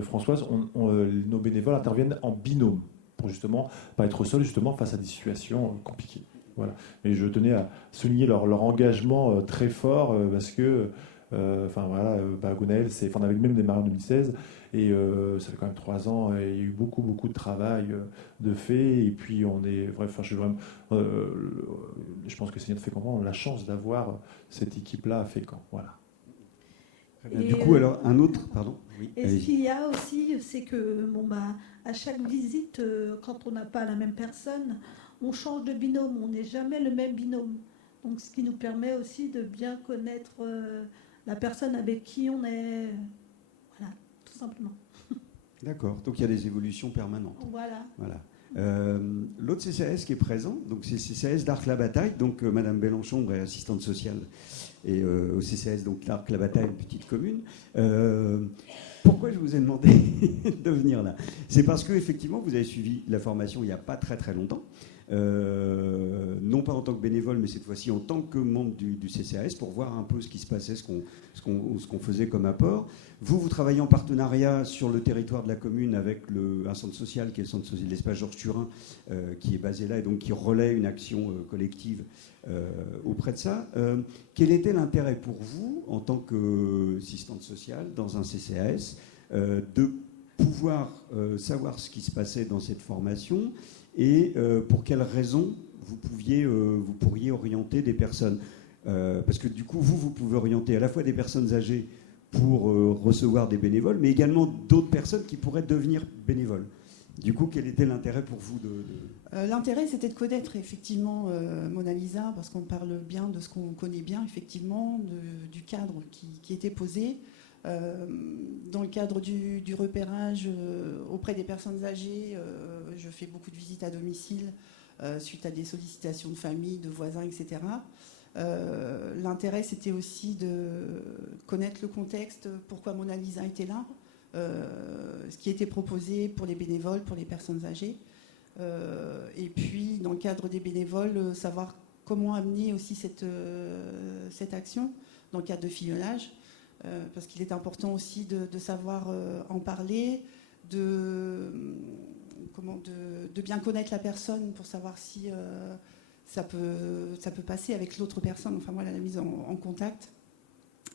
Françoise, nos bénévoles interviennent en binôme pour justement pas être seuls justement face à des situations compliquées. Voilà. Mais je tenais à souligner leur engagement très fort parce que Gwenaëlle, on avait même démarré en 2016 et ça fait quand même 3 ans et il y a eu beaucoup de travail de fait, et puis je pense que Seigneur de Fécamp, on a la chance d'avoir cette équipe-là à Fécamp. Voilà. Du coup, alors, un autre, pardon. Oui, et ce qu'il y a aussi, c'est que à chaque visite, quand on n'a pas la même personne, on change de binôme, on n'est jamais le même binôme. Donc, ce qui nous permet aussi de bien connaître la personne avec qui on est. Voilà, tout simplement. D'accord, donc il y a des évolutions permanentes. Voilà. L'autre CCAS qui est présent, donc c'est CCAS d'Arc-la-Bataille, donc Madame Bélenchon est assistante sociale et au CCAS donc d'Arc-la-Bataille, une petite commune. Pourquoi je vous ai demandé de venir là? C'est parce que effectivement vous avez suivi la formation il n'y a pas très longtemps, non pas en tant que bénévole, mais cette fois-ci en tant que membre du CCAS, pour voir un peu ce qui se passait, ce qu'on faisait comme apport. Vous travaillez en partenariat sur le territoire de la commune avec un centre social qui est le centre social de l'espace Georges Turin, qui est basé là et donc qui relaie une action collective auprès de ça. Quel était l'intérêt pour vous, en tant qu'assistante sociale dans un CCAS, de pouvoir savoir ce qui se passait dans cette formation et pour quelles raisons vous pourriez orienter des personnes, parce que du coup vous pouvez orienter à la fois des personnes âgées pour recevoir des bénévoles, mais également d'autres personnes qui pourraient devenir bénévoles. Du coup, quel était l'intérêt pour vous L'intérêt, c'était de connaître effectivement Mona Lisa, parce qu'on parle bien de ce qu'on connaît bien, effectivement, du cadre qui était posé. Dans le cadre du repérage auprès des personnes âgées, je fais beaucoup de visites à domicile suite à des sollicitations de famille, de voisins, etc. L'intérêt, c'était aussi de connaître le contexte, pourquoi Mona Lisa était là, ce qui était proposé pour les bénévoles, pour les personnes âgées. Et puis, dans le cadre des bénévoles, savoir comment amener aussi cette action dans le cadre de filleulage. Parce qu'il est important aussi de savoir en parler, de bien connaître la personne pour savoir si ça peut passer avec l'autre personne. Enfin, voilà, la mise en contact.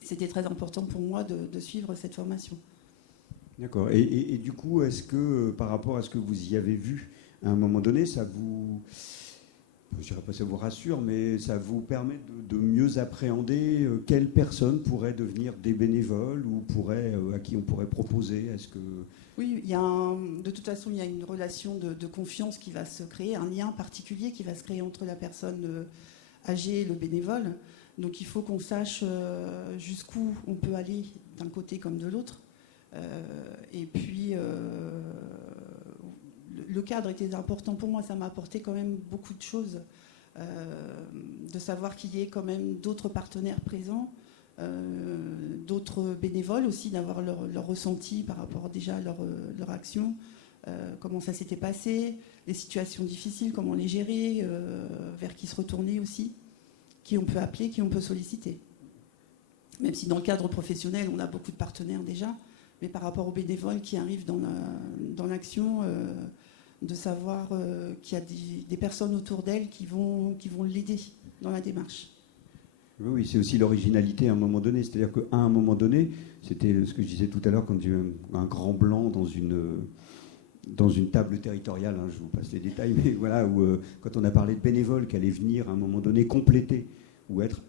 C'était très important pour moi de suivre cette formation. D'accord. Et du coup, est-ce que par rapport à ce que vous y avez vu à un moment donné, ça vous... Je ne dirais pas ça vous rassure, mais ça vous permet de mieux appréhender quelles personnes pourraient devenir des bénévoles ou à qui on pourrait proposer? Est-ce que... Oui, de toute façon, il y a une relation de confiance qui va se créer, un lien particulier qui va se créer entre la personne âgée et le bénévole. Donc il faut qu'on sache jusqu'où on peut aller d'un côté comme de l'autre. Et puis... le cadre était important pour moi, ça m'a apporté quand même beaucoup de choses, de savoir qu'il y ait quand même d'autres partenaires présents, d'autres bénévoles aussi, d'avoir leur ressenti par rapport déjà à leur action, comment ça s'était passé, les situations difficiles, comment les gérer, vers qui se retourner aussi, qui on peut appeler, qui on peut solliciter. Même si dans le cadre professionnel, on a beaucoup de partenaires déjà, mais par rapport aux bénévoles qui arrivent dans l'action... de savoir qu'il y a des personnes autour d'elle qui vont l'aider dans la démarche. Oui, c'est aussi l'originalité à un moment donné. C'est-à-dire qu'à un moment donné, c'était ce que je disais tout à l'heure, quand il y a eu un grand blanc dans dans une table territoriale, hein, je vous passe les détails, mais voilà, où quand on a parlé de bénévoles qui allaient venir à un moment donné compléter ou être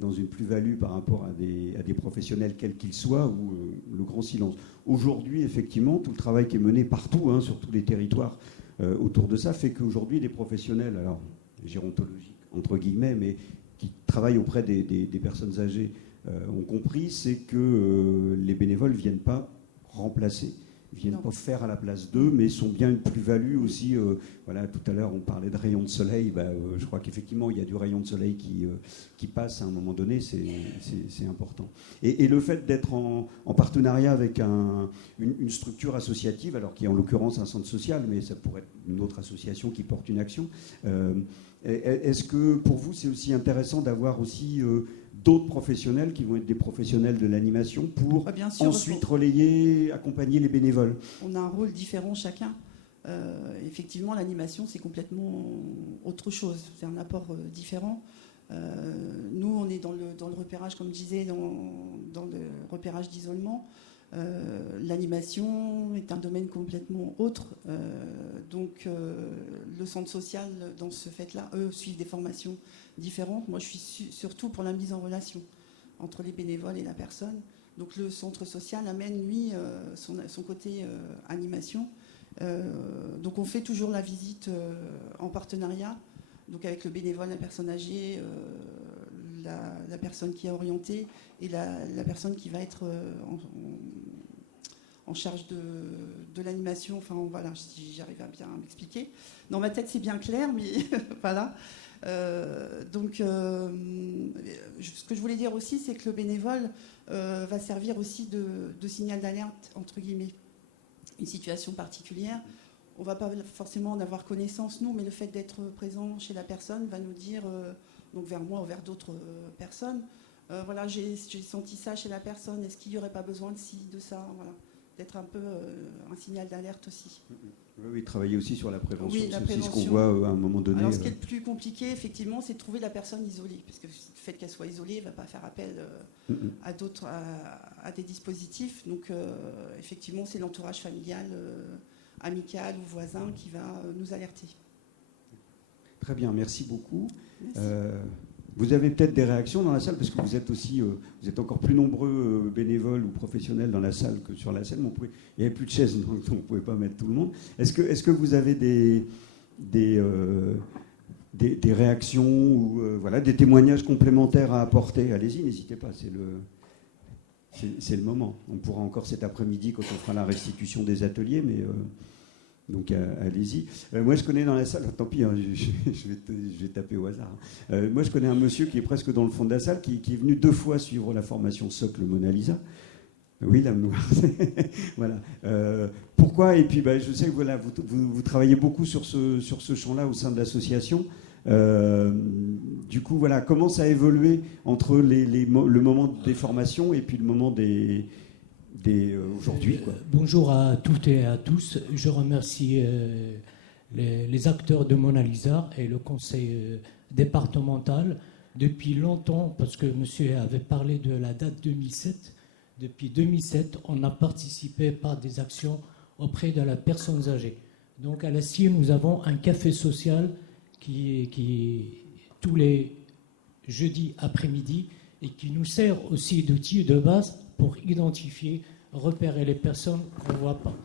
dans une plus-value par rapport à des professionnels quels qu'ils soient, ou le grand silence. Aujourd'hui, effectivement, tout le travail qui est mené partout, hein, sur tous les territoires autour de ça, fait qu'aujourd'hui, des professionnels, alors gérontologiques, entre guillemets, mais qui travaillent auprès des personnes âgées, ont compris, c'est que les bénévoles ne viennent pas remplacer, viennent pas faire à la place d'eux, mais sont bien une plus-value aussi. Voilà, tout à l'heure, on parlait de rayons de soleil. Je crois qu'effectivement, il y a du rayon de soleil qui passe à un moment donné, c'est important. Et le fait d'être en partenariat avec une structure associative, alors qui est en l'occurrence un centre social, mais ça pourrait être une autre association qui porte une action, est-ce que pour vous, c'est aussi intéressant d'avoir aussi d'autres professionnels qui vont être des professionnels de l'animation pour bien sûr, ensuite relayer, accompagner les bénévoles? On a un rôle différent chacun. Effectivement, l'animation, c'est complètement autre chose. C'est un apport différent. Nous, on est dans le repérage, comme je disais, dans le repérage d'isolement. L'animation est un domaine complètement autre. Donc, le centre social, dans ce fait-là, eux, suivent des formations différentes. Moi, je suis surtout pour la mise en relation entre les bénévoles et la personne. Donc, le centre social amène, lui, son côté animation. Donc, on fait toujours la visite en partenariat, donc avec le bénévole, la personne âgée, la personne qui est orientée et la personne qui va être en charge de l'animation. Enfin, voilà, si j'arrive à bien m'expliquer. Dans ma tête, c'est bien clair, mais voilà. Donc, ce que je voulais dire aussi, c'est que le bénévole va servir aussi de signal d'alerte, entre guillemets. Une situation particulière, on ne va pas forcément en avoir connaissance, nous, mais le fait d'être présent chez la personne va nous dire, donc vers moi ou vers d'autres personnes, voilà, j'ai senti ça chez la personne, est-ce qu'il n'y aurait pas besoin de ci, de ça, voilà. D'être un peu un signal d'alerte aussi. Oui, travailler aussi sur la prévention. Oui, la c'est prévention. aussi ce qu'on voit à un moment donné. Alors, ce qui est le plus compliqué, effectivement, c'est de trouver la personne isolée. Parce que le fait qu'elle soit isolée, elle ne va pas faire appel à d'autres, à des dispositifs. Donc, effectivement, c'est l'entourage familial, amical ou voisin qui va nous alerter. Très bien, merci beaucoup. Merci. Vous avez peut-être des réactions dans la salle, parce que vous êtes aussi, vous êtes encore plus nombreux bénévoles ou professionnels dans la salle que sur la scène. Il n'y avait plus de chaises, donc on ne pouvait pas mettre tout le monde. Est-ce que vous avez des réactions ou voilà, des témoignages complémentaires à apporter? Allez-y, n'hésitez pas, c'est le moment. On pourra encore cet après-midi quand on fera la restitution des ateliers, mais... Donc allez-y. Moi je connais dans la salle, tant pis, hein, je vais taper au hasard. Moi je connais un monsieur qui est presque dans le fond de la salle, qui est venu 2 fois suivre la formation Socle Mona Lisa. Oui, l'âme noire. Voilà. Pourquoi? Et puis je sais que voilà, vous travaillez beaucoup sur ce champ-là au sein de l'association. Du coup, voilà, comment ça a évolué entre le moment des formations et puis le moment aujourd'hui, quoi. Bonjour à toutes et à tous. Je remercie les acteurs de Mona Lisa et le conseil départemental depuis longtemps, parce que monsieur avait parlé de la date 2007. Depuis 2007, on a participé par des actions auprès de la personne âgée. Donc à la CIE, nous avons un café social qui tous les jeudis après-midi et qui nous sert aussi d'outil de base pour identifier, repérer les personnes qu'on ne voit pas.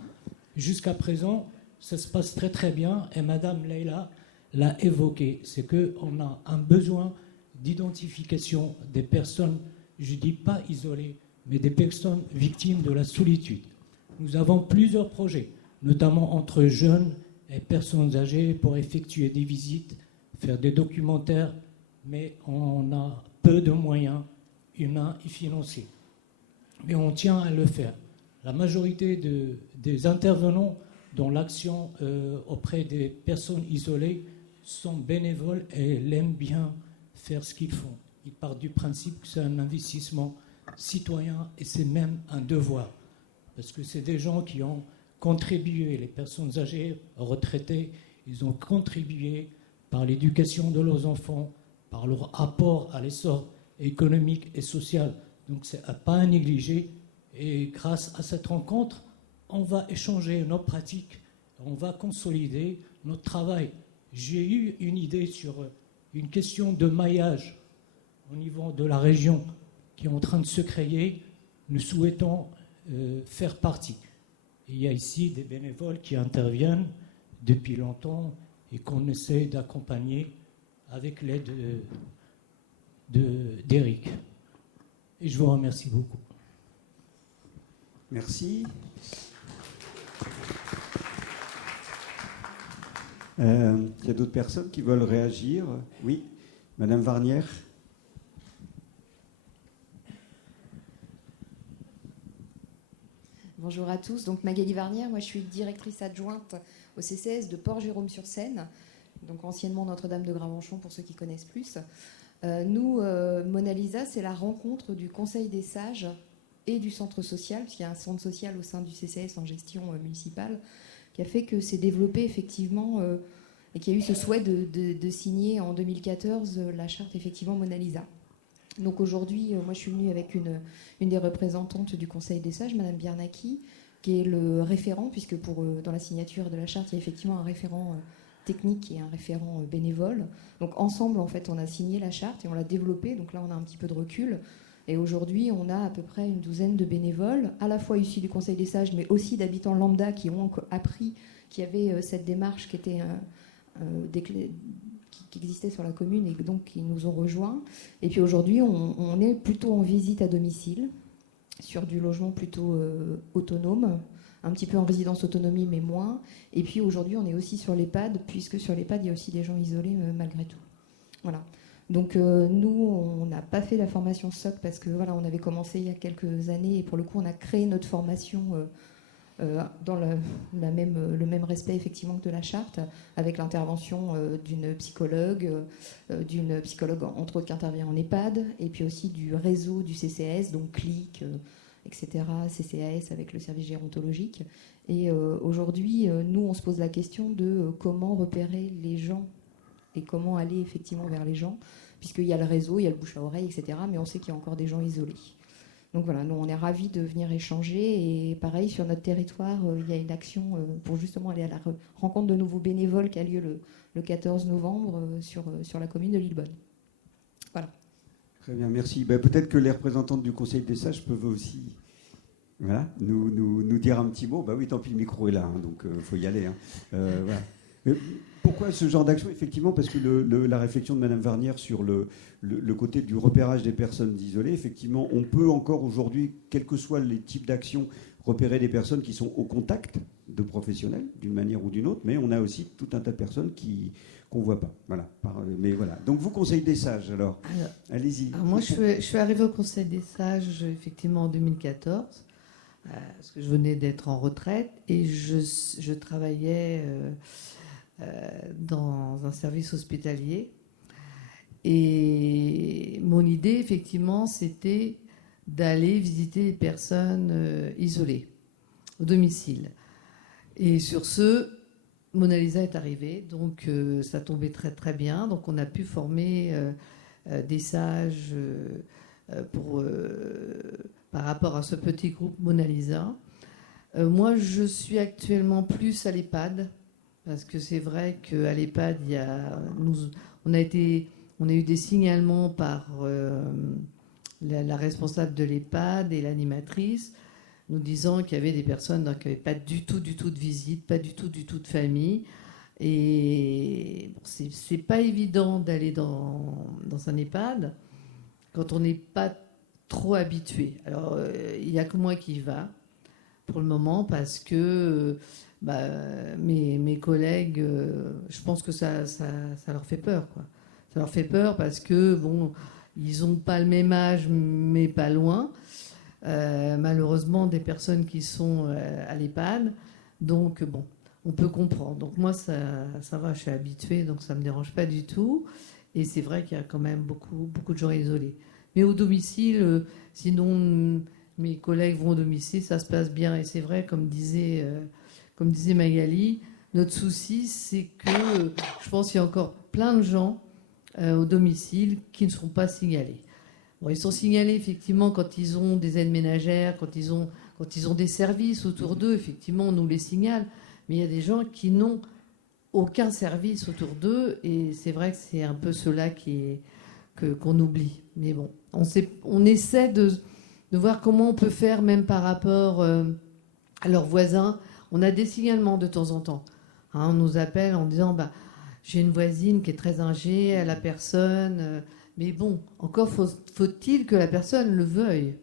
Jusqu'à présent, ça se passe très très bien et Madame Leila l'a évoqué, c'est qu'on a un besoin d'identification des personnes, je ne dis pas isolées, mais des personnes victimes de la solitude. Nous avons plusieurs projets, notamment entre jeunes et personnes âgées pour effectuer des visites, faire des documentaires, mais on a peu de moyens humains et financiers. Mais on tient à le faire. La majorité des intervenants dans l'action auprès des personnes isolées sont bénévoles et ils aiment bien faire ce qu'ils font. Ils partent du principe que c'est un investissement citoyen et c'est même un devoir. Parce que c'est des gens qui ont contribué, les personnes âgées, retraitées, ils ont contribué par l'éducation de leurs enfants, par leur apport à l'essor économique et social. Donc c'est à pas à négliger. Et grâce à cette rencontre, on va échanger nos pratiques, on va consolider notre travail. J'ai eu une idée sur une question de maillage au niveau de la région qui est en train de se créer. Nous souhaitons faire partie. Il y a ici des bénévoles qui interviennent depuis longtemps et qu'on essaie d'accompagner avec l'aide d'Éric. Et je vous remercie beaucoup. Merci. Il y a d'autres personnes qui veulent réagir. Oui, Madame Varnière. Bonjour à tous. Donc Magali Varnière, moi je suis directrice adjointe au CCS de Port-Jérôme-sur-Seine, donc anciennement Notre-Dame de Gravenchon pour ceux qui connaissent plus. Nous, Mona Lisa, c'est la rencontre du Conseil des sages et du centre social, puisqu'il y a un centre social au sein du CCS en gestion municipale, qui a fait que c'est développé effectivement et qui a eu ce souhait de signer en 2014 la charte effectivement Mona Lisa. Donc aujourd'hui, moi je suis venue avec une des représentantes du Conseil des sages, Madame Biernacki, qui est le référent, puisque dans la signature de la charte, il y a effectivement un référent technique et un référent bénévole. Donc ensemble, en fait, on a signé la charte et on l'a développée. Donc là, on a un petit peu de recul. Et aujourd'hui, on a à peu près une douzaine de bénévoles, à la fois issus du Conseil des sages, mais aussi d'habitants lambda qui ont appris qu'il y avait cette démarche qui était qui existait sur la commune et donc qui nous ont rejoints. Et puis aujourd'hui, on est plutôt en visite à domicile, sur du logement plutôt autonome, un petit peu en résidence autonomie, mais moins. Et puis aujourd'hui, on est aussi sur l'EHPAD, puisque sur l'EHPAD, il y a aussi des gens isolés malgré tout. Voilà. Donc nous, on n'a pas fait la formation SOC parce que voilà, on avait commencé il y a quelques années et pour le coup, on a créé notre formation dans le même respect effectivement que de la charte, avec l'intervention d'une psychologue entre autres qui intervient en EHPAD, et puis aussi du réseau du CCS, donc CLIC, etc., CCAS avec le service gérontologique. Et aujourd'hui, nous, on se pose la question de comment repérer les gens et comment aller effectivement vers les gens, puisqu'il y a le réseau, il y a le bouche à oreille, etc., mais on sait qu'il y a encore des gens isolés. Donc voilà, nous on est ravis de venir échanger et pareil sur notre territoire, il y a une action pour justement aller à la rencontre de nouveaux bénévoles qui a lieu le 14 novembre sur la commune de Lillebonne. Voilà. Très bien, merci. Peut-être que les représentantes du Conseil des sages peuvent aussi nous dire un petit mot. Oui, tant pis, le micro est là, donc il faut y aller. Voilà. Pourquoi ce genre d'action? Effectivement, parce que la réflexion de Madame Varnière sur le côté du repérage des personnes isolées, effectivement, on peut encore aujourd'hui, quels que soient les types d'actions, repérer des personnes qui sont au contact de professionnels, d'une manière ou d'une autre, mais on a aussi tout un tas de personnes qu'on ne voit pas. Voilà. Mais voilà. Donc, vous, Conseil des sages, alors allez-y. Moi, je suis arrivée au Conseil des sages, effectivement, en 2014, parce que je venais d'être en retraite, et je travaillais dans un service hospitalier. Et mon idée, effectivement, c'était d'aller visiter les personnes isolées au domicile. Et sur ce, Mona Lisa est arrivée, donc ça tombait très très bien. Donc on a pu former des sages par rapport à ce petit groupe Mona Lisa. Moi, je suis actuellement plus à l'EHPAD, parce que c'est vrai qu'à l'EHPAD, on a eu des signalements par la responsable de l'EHPAD et l'animatrice, nous disant qu'il y avait des personnes qui n'avaient pas du tout de visite, pas du tout de famille. Et bon, c'est pas évident d'aller dans un EHPAD quand on n'est pas trop habitué. Alors, il n'y a que moi qui y va pour le moment, parce que mes collègues, je pense que ça leur fait peur, quoi. Ça leur fait peur parce que, bon, ils n'ont pas le même âge, mais pas loin. Malheureusement, des personnes qui sont à l'EHPAD. Donc, bon, on peut comprendre. Donc, moi, ça va, je suis habituée, donc ça ne me dérange pas du tout. Et c'est vrai qu'il y a quand même beaucoup de gens isolés. Mais au domicile, sinon, mes collègues vont au domicile, ça se passe bien. Et c'est vrai, comme disait Magali, notre souci, c'est que je pense qu'il y a encore plein de gens au domicile qui ne sont pas signalés. Bon, ils sont signalés effectivement quand ils ont des aides ménagères, quand ils ont quand ils ont des services autour d'eux, effectivement, on nous les signale. Mais il y a des gens qui n'ont aucun service autour d'eux. Et c'est vrai que c'est un peu cela qu'on oublie. Mais bon, on essaie de voir comment on peut faire, même par rapport à leurs voisins. On a des signalements de temps en temps. Hein, on nous appelle en disant j'ai une voisine qui est très âgée, elle a personne. Mais bon, encore faut-il que la personne le veuille.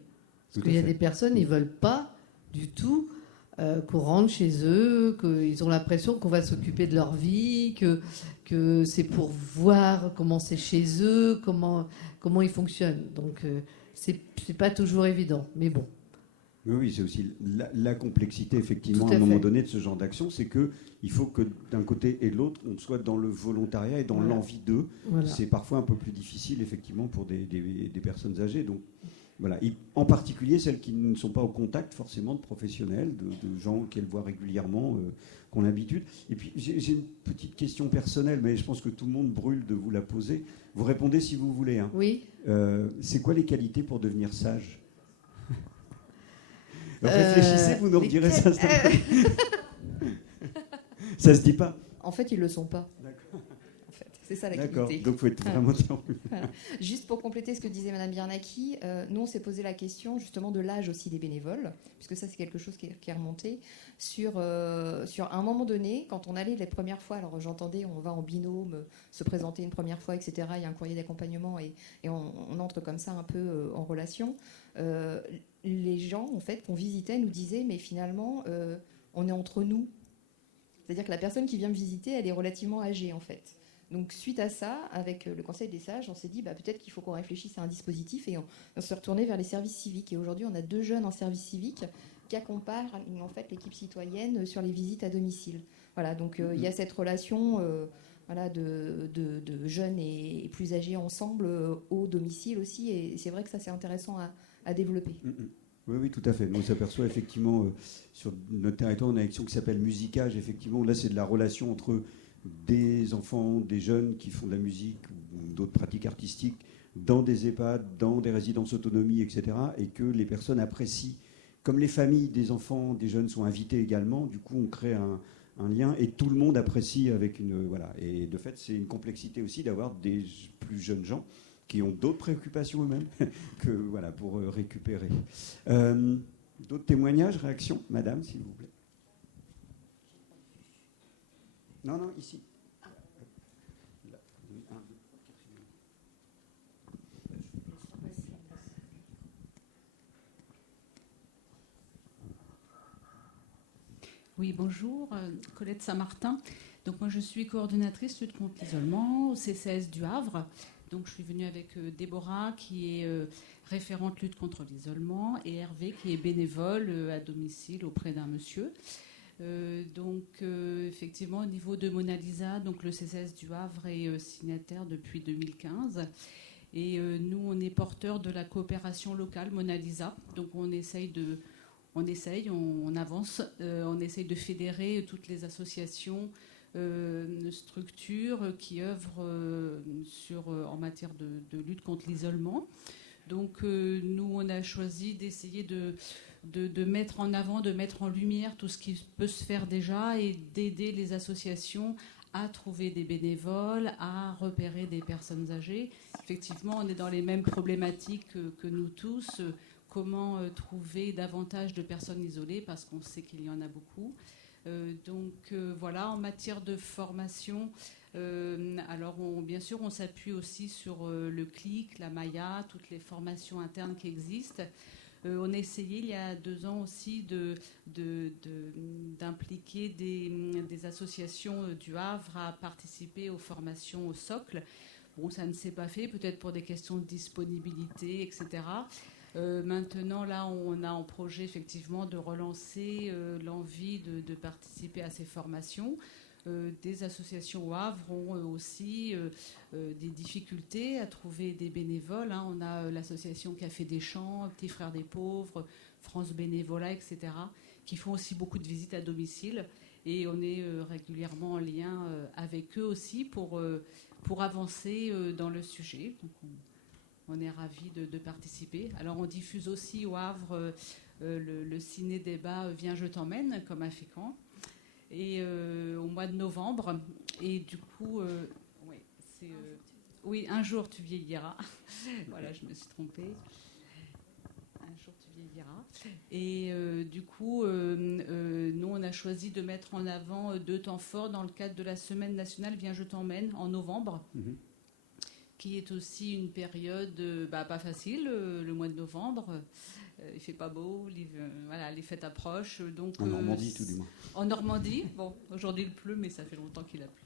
Parce qu'il y a des personnes, ils ne veulent pas du tout qu'on rentre chez eux, qu'ils ont l'impression qu'on va s'occuper de leur vie, que c'est pour voir comment c'est chez eux, comment ils fonctionnent. Donc, c'est pas toujours évident, mais bon. Oui, c'est aussi la complexité, effectivement, à un moment donné, de ce genre d'action, c'est qu'il faut que d'un côté et de l'autre, on soit dans le volontariat et dans l'envie d'eux. Voilà. C'est parfois un peu plus difficile, effectivement, pour des personnes âgées. Donc, voilà. En particulier, celles qui ne sont pas au contact, forcément, de professionnels, de gens qu'elles voient régulièrement, qui ont l'habitude. Et puis, j'ai une petite question personnelle, mais je pense que tout le monde brûle de vous la poser. Vous répondez si vous voulez. Hein. Oui. C'est quoi les qualités pour devenir sage ? Réfléchissez, vous nous redirez ça. Ça se dit pas. En fait, ils le sont pas. D'accord. En fait, c'est ça la D'accord. qualité. Donc, il faut être vraiment voilà. Juste pour compléter ce que disait Madame Biernacki, nous on s'est posé la question justement de l'âge aussi des bénévoles, puisque ça c'est quelque chose qui est remonté sur un moment donné, quand on allait les premières fois. Alors j'entendais, on va en binôme se présenter une première fois, etc. Il y a un courrier d'accompagnement et on entre comme ça un peu en relation. Les gens en fait qu'on visitait nous disaient mais finalement on est entre nous, c'est-à-dire que la personne qui vient me visiter elle est relativement âgée en fait. Donc suite à ça, avec le Conseil des sages, on s'est dit peut-être qu'il faut qu'on réfléchisse à un dispositif et on s'est retourné vers les services civiques. Et aujourd'hui on a 2 jeunes en service civique qui accompagnent en fait l'équipe citoyenne sur les visites à domicile. Voilà, donc il y a cette relation de jeunes et plus âgés ensemble au domicile aussi, et c'est vrai que ça c'est intéressant à développer. Oui, tout à fait. On s'aperçoit effectivement sur notre territoire, on a une action qui s'appelle Musicage. Effectivement, là c'est de la relation entre des enfants, des jeunes qui font de la musique ou d'autres pratiques artistiques dans des EHPAD, dans des résidences autonomie, etc. Et que les personnes apprécient. Comme les familles des enfants, des jeunes sont invitées également, du coup on crée un lien et tout le monde apprécie avec une... Voilà. Et de fait, c'est une complexité aussi d'avoir des plus jeunes gens qui ont d'autres préoccupations eux-mêmes que pour récupérer. D'autres témoignages, réactions, madame, s'il vous plaît. Non, ici. Oui, bonjour, Colette Saint-Martin. Donc moi je suis coordonnatrice lutte contre l'isolement au CCAS du Havre. Donc je suis venue avec Déborah qui est référente lutte contre l'isolement et Hervé qui est bénévole à domicile auprès d'un monsieur. Effectivement au niveau de Mona Lisa, donc le CCAS du Havre est signataire depuis 2015. Et nous on est porteurs de la coopération locale Mona Lisa. Donc on avance, on essaye de fédérer toutes les associations, structures qui œuvrent en matière de lutte contre l'isolement. Donc nous, on a choisi d'essayer de mettre en avant, de mettre en lumière tout ce qui peut se faire déjà et d'aider les associations à trouver des bénévoles, à repérer des personnes âgées. Effectivement, on est dans les mêmes problématiques que nous tous. Comment trouver davantage de personnes isolées, parce qu'on sait qu'il y en a beaucoup. En matière de formation, bien sûr, on s'appuie aussi sur le CLIC, la Maya, toutes les formations internes qui existent. On a essayé il y a 2 ans aussi d'impliquer des associations du Havre à participer aux formations au socle. Bon, ça ne s'est pas fait, peut-être pour des questions de disponibilité, etc. Maintenant, là, on a en projet effectivement de relancer l'envie de participer à ces formations. Des associations au Havre ont aussi des difficultés à trouver des bénévoles. Hein. On a l'association Café des Champs, Petits Frères des Pauvres, France Bénévolat, etc., qui font aussi beaucoup de visites à domicile. Et on est régulièrement en lien avec eux aussi pour avancer dans le sujet. Donc, on est ravis de participer. Alors on diffuse aussi au Havre le ciné-débat Viens, je t'emmène, comme à Fécamp, et au mois de novembre. Et du coup, oui, Un jour tu vieilliras. Voilà, je me suis trompée. Un jour tu vieilliras. Et du coup, nous, on a choisi de mettre en avant 2 temps forts dans le cadre de la Semaine nationale Viens, je t'emmène, en novembre. Qui est aussi une période pas facile, le mois de novembre. Il fait pas beau, les fêtes approchent. Donc, en Normandie, tout du moins. En Normandie, bon, aujourd'hui il pleut, mais ça fait longtemps qu'il a plu.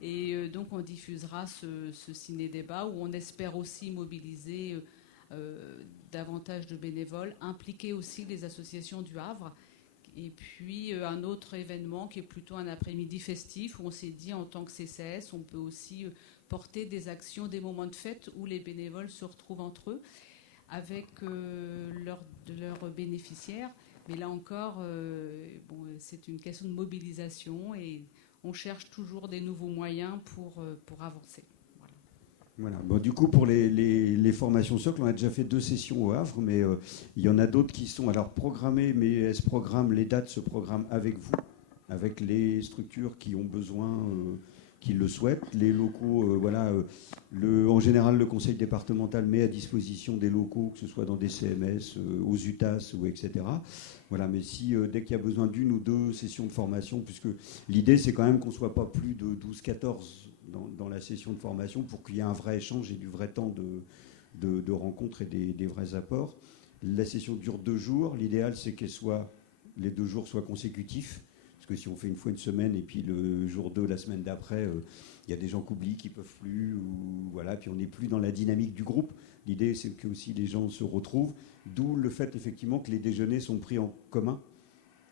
Et donc on diffusera ce ciné-débat où on espère aussi mobiliser davantage de bénévoles, impliquer aussi les associations du Havre. Et puis un autre événement qui est plutôt un après-midi festif où on s'est dit en tant que CCAS, on peut aussi porter des actions, des moments de fête où les bénévoles se retrouvent entre eux avec leurs bénéficiaires. Mais là encore, c'est une question de mobilisation et on cherche toujours des nouveaux moyens pour avancer. Voilà. Bon, du coup, pour les formations socles, on a déjà fait 2 sessions au Havre, mais il y en a d'autres qui sont alors programmées, mais les dates se programment avec vous, avec les structures qui ont besoin, qui le souhaitent. Les locaux, en général, le conseil départemental met à disposition des locaux, que ce soit dans des CMS, aux UTAS, ou etc. Voilà, mais dès qu'il y a besoin d'1 ou 2 sessions de formation, puisque l'idée, c'est quand même qu'on ne soit pas plus de 12-14 dans la session de formation pour qu'il y ait un vrai échange et du vrai temps de rencontre et des vrais apports. La session dure 2 jours. L'idéal, c'est que les 2 jours soient consécutifs. Parce que si on fait une fois une semaine et puis le jour 2, la semaine d'après, il y a des gens qui oublient, qui ne peuvent plus. Puis on n'est plus dans la dynamique du groupe. L'idée, c'est que aussi les gens se retrouvent. D'où le fait, effectivement, que les déjeuners sont pris en commun.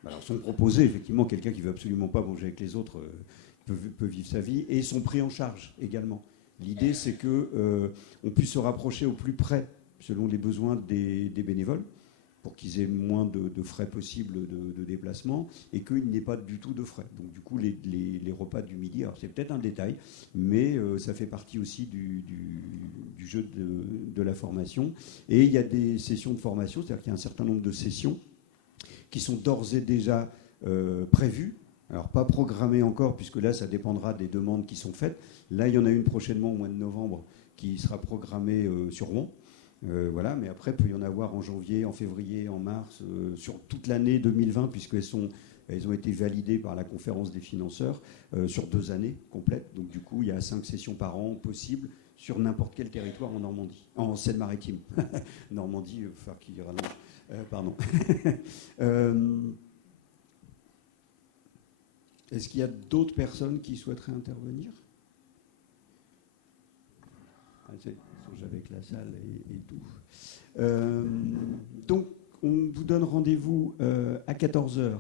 Alors, sont proposés, effectivement, quelqu'un qui ne veut absolument pas manger avec les autres peut vivre sa vie, et sont pris en charge également. L'idée, c'est qu'on puisse se rapprocher au plus près, selon les besoins des bénévoles, pour qu'ils aient moins de frais possibles de déplacement, et qu'il n'y ait pas du tout de frais. Donc du coup, les repas du midi, alors c'est peut-être un détail, mais ça fait partie aussi du jeu de la formation. Et il y a des sessions de formation, c'est-à-dire qu'il y a un certain nombre de sessions qui sont d'ores et déjà prévues. Alors, pas programmé encore, puisque là, ça dépendra des demandes qui sont faites. Là, il y en a une prochainement au mois de novembre qui sera programmée sur Rouen. Mais après, il peut y en avoir en janvier, en février, en mars, sur toute l'année 2020, puisqu'elles ont été validées par la conférence des financeurs sur 2 années complètes. Donc, du coup, il y a 5 sessions par an possibles sur n'importe quel territoire en Normandie, en Seine-Maritime. Normandie, qui rallonge. Pardon. Est-ce qu'il y a d'autres personnes qui souhaiteraient intervenir ? Avec la salle et tout. Donc, on vous donne rendez-vous à 14h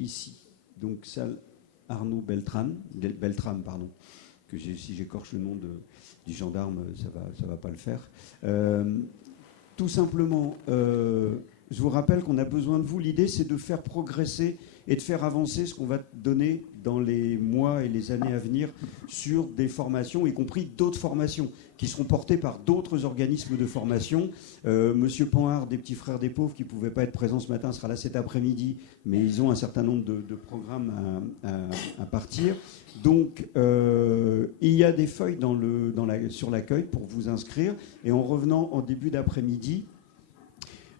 ici, donc salle Arnaud Beltrame, que si j'écorche le nom du gendarme, ça va pas le faire. Tout simplement, je vous rappelle qu'on a besoin de vous. L'idée, c'est de faire progresser et de faire avancer ce qu'on va donner dans les mois et les années à venir sur des formations, y compris d'autres formations qui seront portées par d'autres organismes de formation. Monsieur Panhard des Petits Frères des Pauvres, qui ne pouvait pas être présent ce matin, sera là cet après-midi, mais ils ont un certain nombre de programmes à partir. Donc, il y a des feuilles sur l'accueil pour vous inscrire. Et en revenant en début d'après-midi,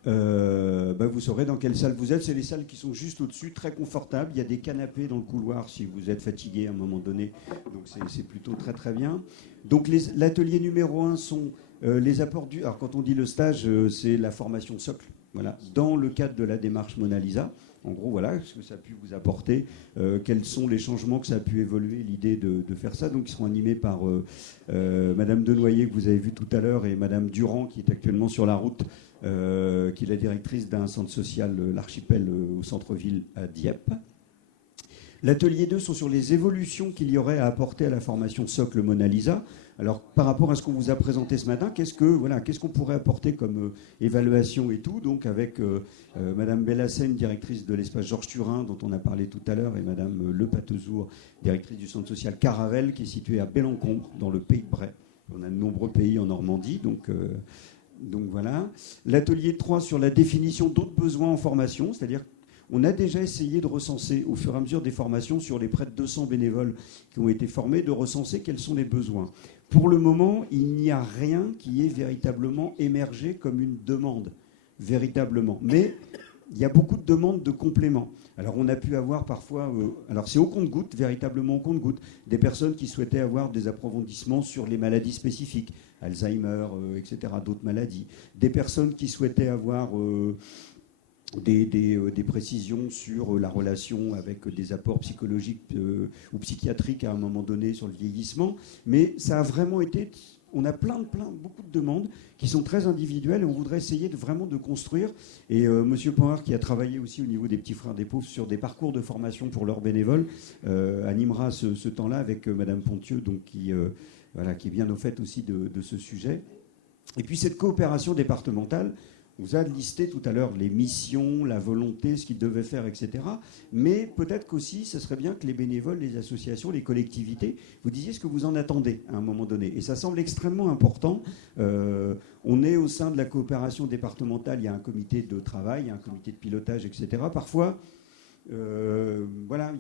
vous saurez dans quelle salle vous êtes. C'est les salles qui sont juste au-dessus, très confortables. Il y a des canapés dans le couloir si vous êtes fatigué à un moment donné. Donc c'est plutôt très très bien. Donc l'atelier numéro 1 sont les apports du... Alors quand on dit le stage, c'est la formation socle. Voilà, dans le cadre de la démarche Mona Lisa. En gros, voilà ce que ça a pu vous apporter, quels sont les changements que ça a pu évoluer, l'idée de faire ça. Donc, ils seront animés par Madame Denoyer, que vous avez vu tout à l'heure, et Madame Durand, qui est actuellement sur la route, qui est la directrice d'un centre social, l'Archipel, au centre-ville à Dieppe. L'atelier 2 sont sur les évolutions qu'il y aurait à apporter à la formation socle Mona Lisa. Alors, par rapport à ce qu'on vous a présenté ce matin, qu'est-ce qu'on pourrait apporter comme évaluation et tout ? Donc, avec Madame Bellassène, directrice de l'espace Georges Turin, dont on a parlé tout à l'heure, et Madame Le Patezour, directrice du centre social Caravelle, qui est situé à Bellencombre, dans le pays de Bray. On a de nombreux pays en Normandie, donc Donc voilà. L'atelier 3 sur la définition d'autres besoins en formation, c'est-à-dire on a déjà essayé de recenser au fur et à mesure des formations sur les près de 200 bénévoles qui ont été formés, de recenser quels sont les besoins. Pour le moment, il n'y a rien qui ait véritablement émergé comme une demande, véritablement. Mais il y a beaucoup de demandes de compléments. Alors on a pu avoir parfois, alors c'est au compte-gouttes, véritablement au compte-gouttes, des personnes qui souhaitaient avoir des approfondissements sur les maladies spécifiques, Alzheimer, etc., d'autres maladies. Des personnes qui souhaitaient avoir des précisions sur la relation avec des apports psychologiques ou psychiatriques à un moment donné sur le vieillissement. Mais ça a vraiment été... On a beaucoup de demandes qui sont très individuelles et on voudrait essayer vraiment de construire. Et Monsieur Poinard, qui a travaillé aussi au niveau des Petits Frères des Pauvres sur des parcours de formation pour leurs bénévoles, animera ce temps-là avec Madame Pontieux, donc qui est bien au fait aussi de ce sujet. Et puis cette coopération départementale, on vous a listé tout à l'heure les missions, la volonté, ce qu'ils devaient faire, etc. Mais peut-être qu'aussi, ce serait bien que les bénévoles, les associations, les collectivités, vous disiez ce que vous en attendez à un moment donné. Et ça semble extrêmement important. On est au sein de la coopération départementale, il y a un comité de travail, il y a un comité de pilotage, etc. Parfois, il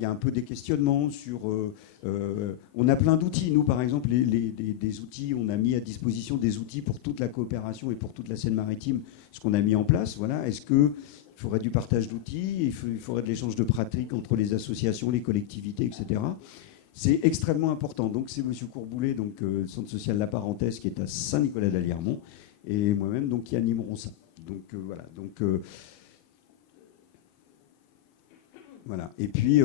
y a un peu des questionnements sur... on a plein d'outils. Nous, par exemple, des outils, on a mis à disposition des outils pour toute la coopération et pour toute la Seine-Maritime, ce qu'on a mis en place. Voilà. Est-ce qu'il faudrait du partage d'outils, il faudrait de l'échange de pratiques entre les associations, les collectivités, etc. C'est extrêmement important. Donc, c'est M. Courboulet, donc, le Centre social La Parenthèse, qui est à Saint-Nicolas-d'Aliermont, et moi-même, donc, qui animeront ça. Donc, voilà. Donc... Voilà. Et puis,